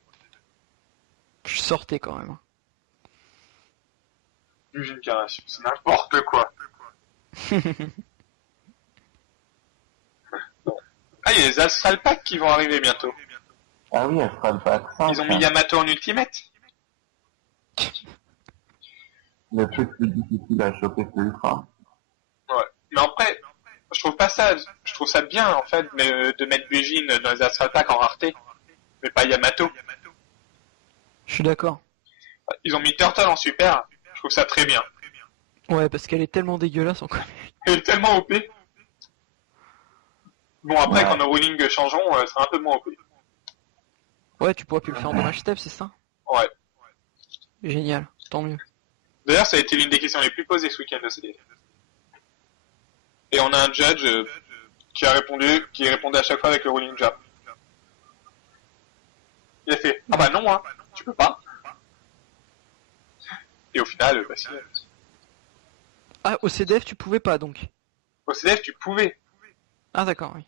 Je sortais quand même. Une incarnation, c'est n'importe quoi. Ah, il y a les Astral Pack qui vont arriver bientôt. Ah oui, elle fera le pack 5. Ils ont mis Yamato en Ultimate. Le truc plus difficile à choper, c'est Ultra. Ouais. Mais après, je trouve pas ça, je trouve ça bien en fait, mais, de mettre Bujin dans les Astral Pack en rareté, mais pas Yamato. Je suis d'accord. Ils ont mis Turtle en super, je trouve ça très bien. Ouais, parce qu'elle est tellement dégueulasse encore. Elle est tellement OP. Bon après Ouais. quand nos rulings changeront, ce sera un peu moins OP. Ouais, tu pourras plus le faire en dommage step, c'est ça? Ouais. Génial, tant mieux. D'ailleurs, ça a été l'une des questions les plus posées ce week-end de CDF. Et on a un judge qui répondait à chaque fois avec le rolling jump. Il a fait, ah bah non, hein, tu peux pas. Et au final, bah si. Ah, au CDF, tu pouvais pas, donc. Au CDF, tu pouvais. Ah, d'accord, oui.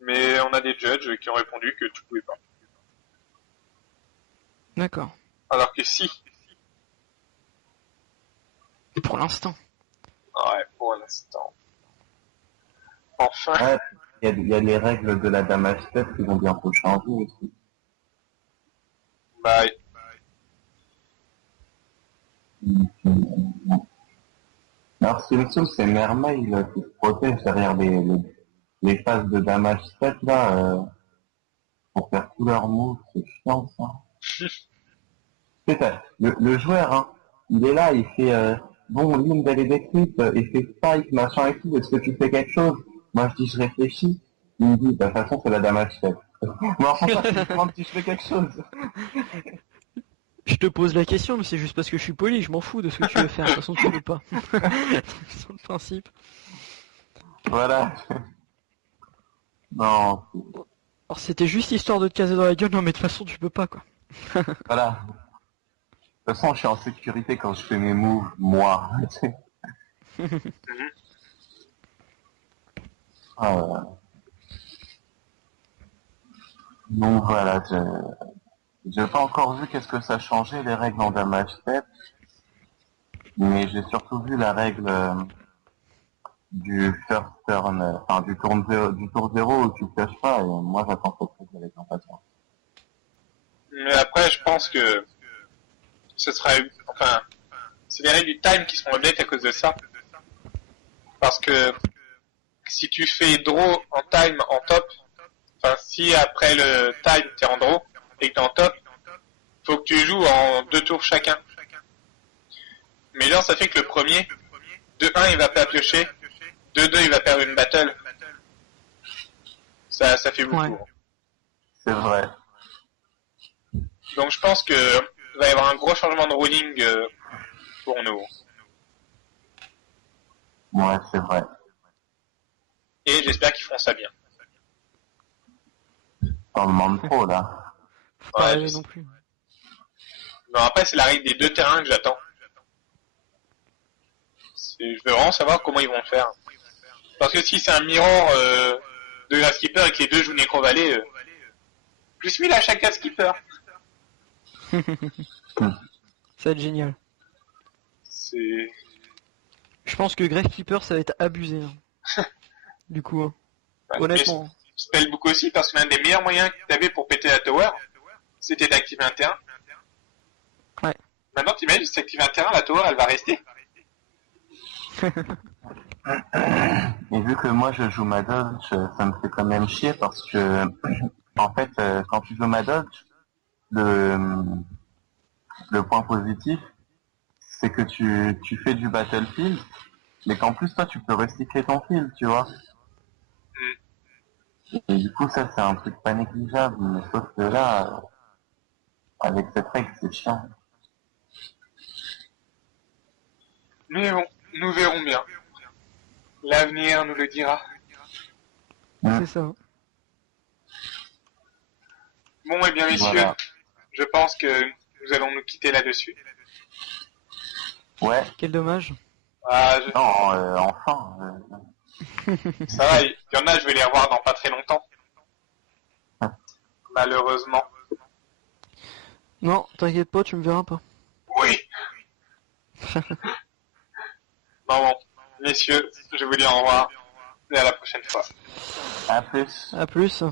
Mais on a des judges qui ont répondu que tu pouvais pas. D'accord. Alors que si. Pour l'instant. Ouais, pour l'instant. Enfin. Ouais, il y a les règles de la damage step qui vont bientôt changer aussi. Bye. Alors, ce qui me saoule, c'est Mermail qui se protège derrière les phases de damage step là, pour faire tous leurs moves, c'est chiant ça. C'est le joueur, hein, il est là, il fait bon, ligne d'aller détruite, il fait spike, machin et tout, est-ce que tu fais quelque chose? Moi je dis je réfléchis, il me dit, bah, de toute façon c'est la damage step. Moi en fait, je me demande si je fais quelque chose. Je te pose la question, mais c'est juste parce que je suis poli, je m'en fous de ce que tu veux faire, de toute façon tu peux pas. C'est le principe. Voilà. Non, Alors c'était juste histoire de te caser dans la gueule, non mais de toute façon tu peux pas quoi. voilà. De toute façon, je suis en sécurité quand je fais mes moves, moi. Ah, donc voilà, j'ai pas encore vu qu'est-ce que ça changeait les règles en damage step, mais j'ai surtout vu la règle du first turn, enfin du tour 0 où tu pioches pas, et moi j'attends cette règle avec impatience. Mais après, je pense que ce sera, enfin, c'est les règles du time qui seront update à cause de ça. Parce que si tu fais draw en time en top, enfin, si après le time t'es en draw et que t'es en top, faut que tu joues en 2 tours chacun. Mais là, ça fait que le premier, de 1 il va pas piocher, de 2 il va perdre une battle. Ça fait beaucoup. Ouais. C'est vrai. Donc je pense que il va y avoir un gros changement de ruling pour nous. Ouais, c'est vrai. Et j'espère qu'ils feront ça bien. T'en demandes trop là. Faut pas Ouais, rêver je non sais. plus. Non, après c'est la règle des 2 terrains que j'attends. Je veux vraiment savoir comment ils vont le faire. Parce que si c'est un mirror de Grasskeeper et que les deux jouent Necro Valley, plus 1000 à chaque Grasskeeper. Ça va être génial. C'est... Je pense que Gravekeeper ça va être abusé. Hein. Du coup, hein. Honnêtement. Spellbook aussi, parce que l'un des meilleurs moyens que tu avais pour péter la tower, c'était d'activer un terrain. Ouais. Maintenant, t'imagines, si tu actives un terrain, la tower, elle va rester. Et vu que moi je joue ma dodge, ça me fait quand même chier parce que en fait quand tu joues ma dodge, le point positif c'est que tu fais du battlefield, mais qu'en plus toi tu peux recycler ton field, tu vois. Et du coup ça c'est un truc pas négligeable, mais sauf que là avec cette règle c'est chiant. Mais bon, nous verrons bien. L'avenir nous le dira. C'est ça. Bon, eh bien, messieurs, Voilà. je pense que nous allons nous quitter là-dessus. Ouais. Quel dommage. Ah, Non, enfin. ça va, il y en a, je vais les revoir dans pas très longtemps. Malheureusement. Non, t'inquiète pas, tu me verras pas. Oui. Bon, messieurs, je vous dis au revoir et à la prochaine fois. À plus. À plus.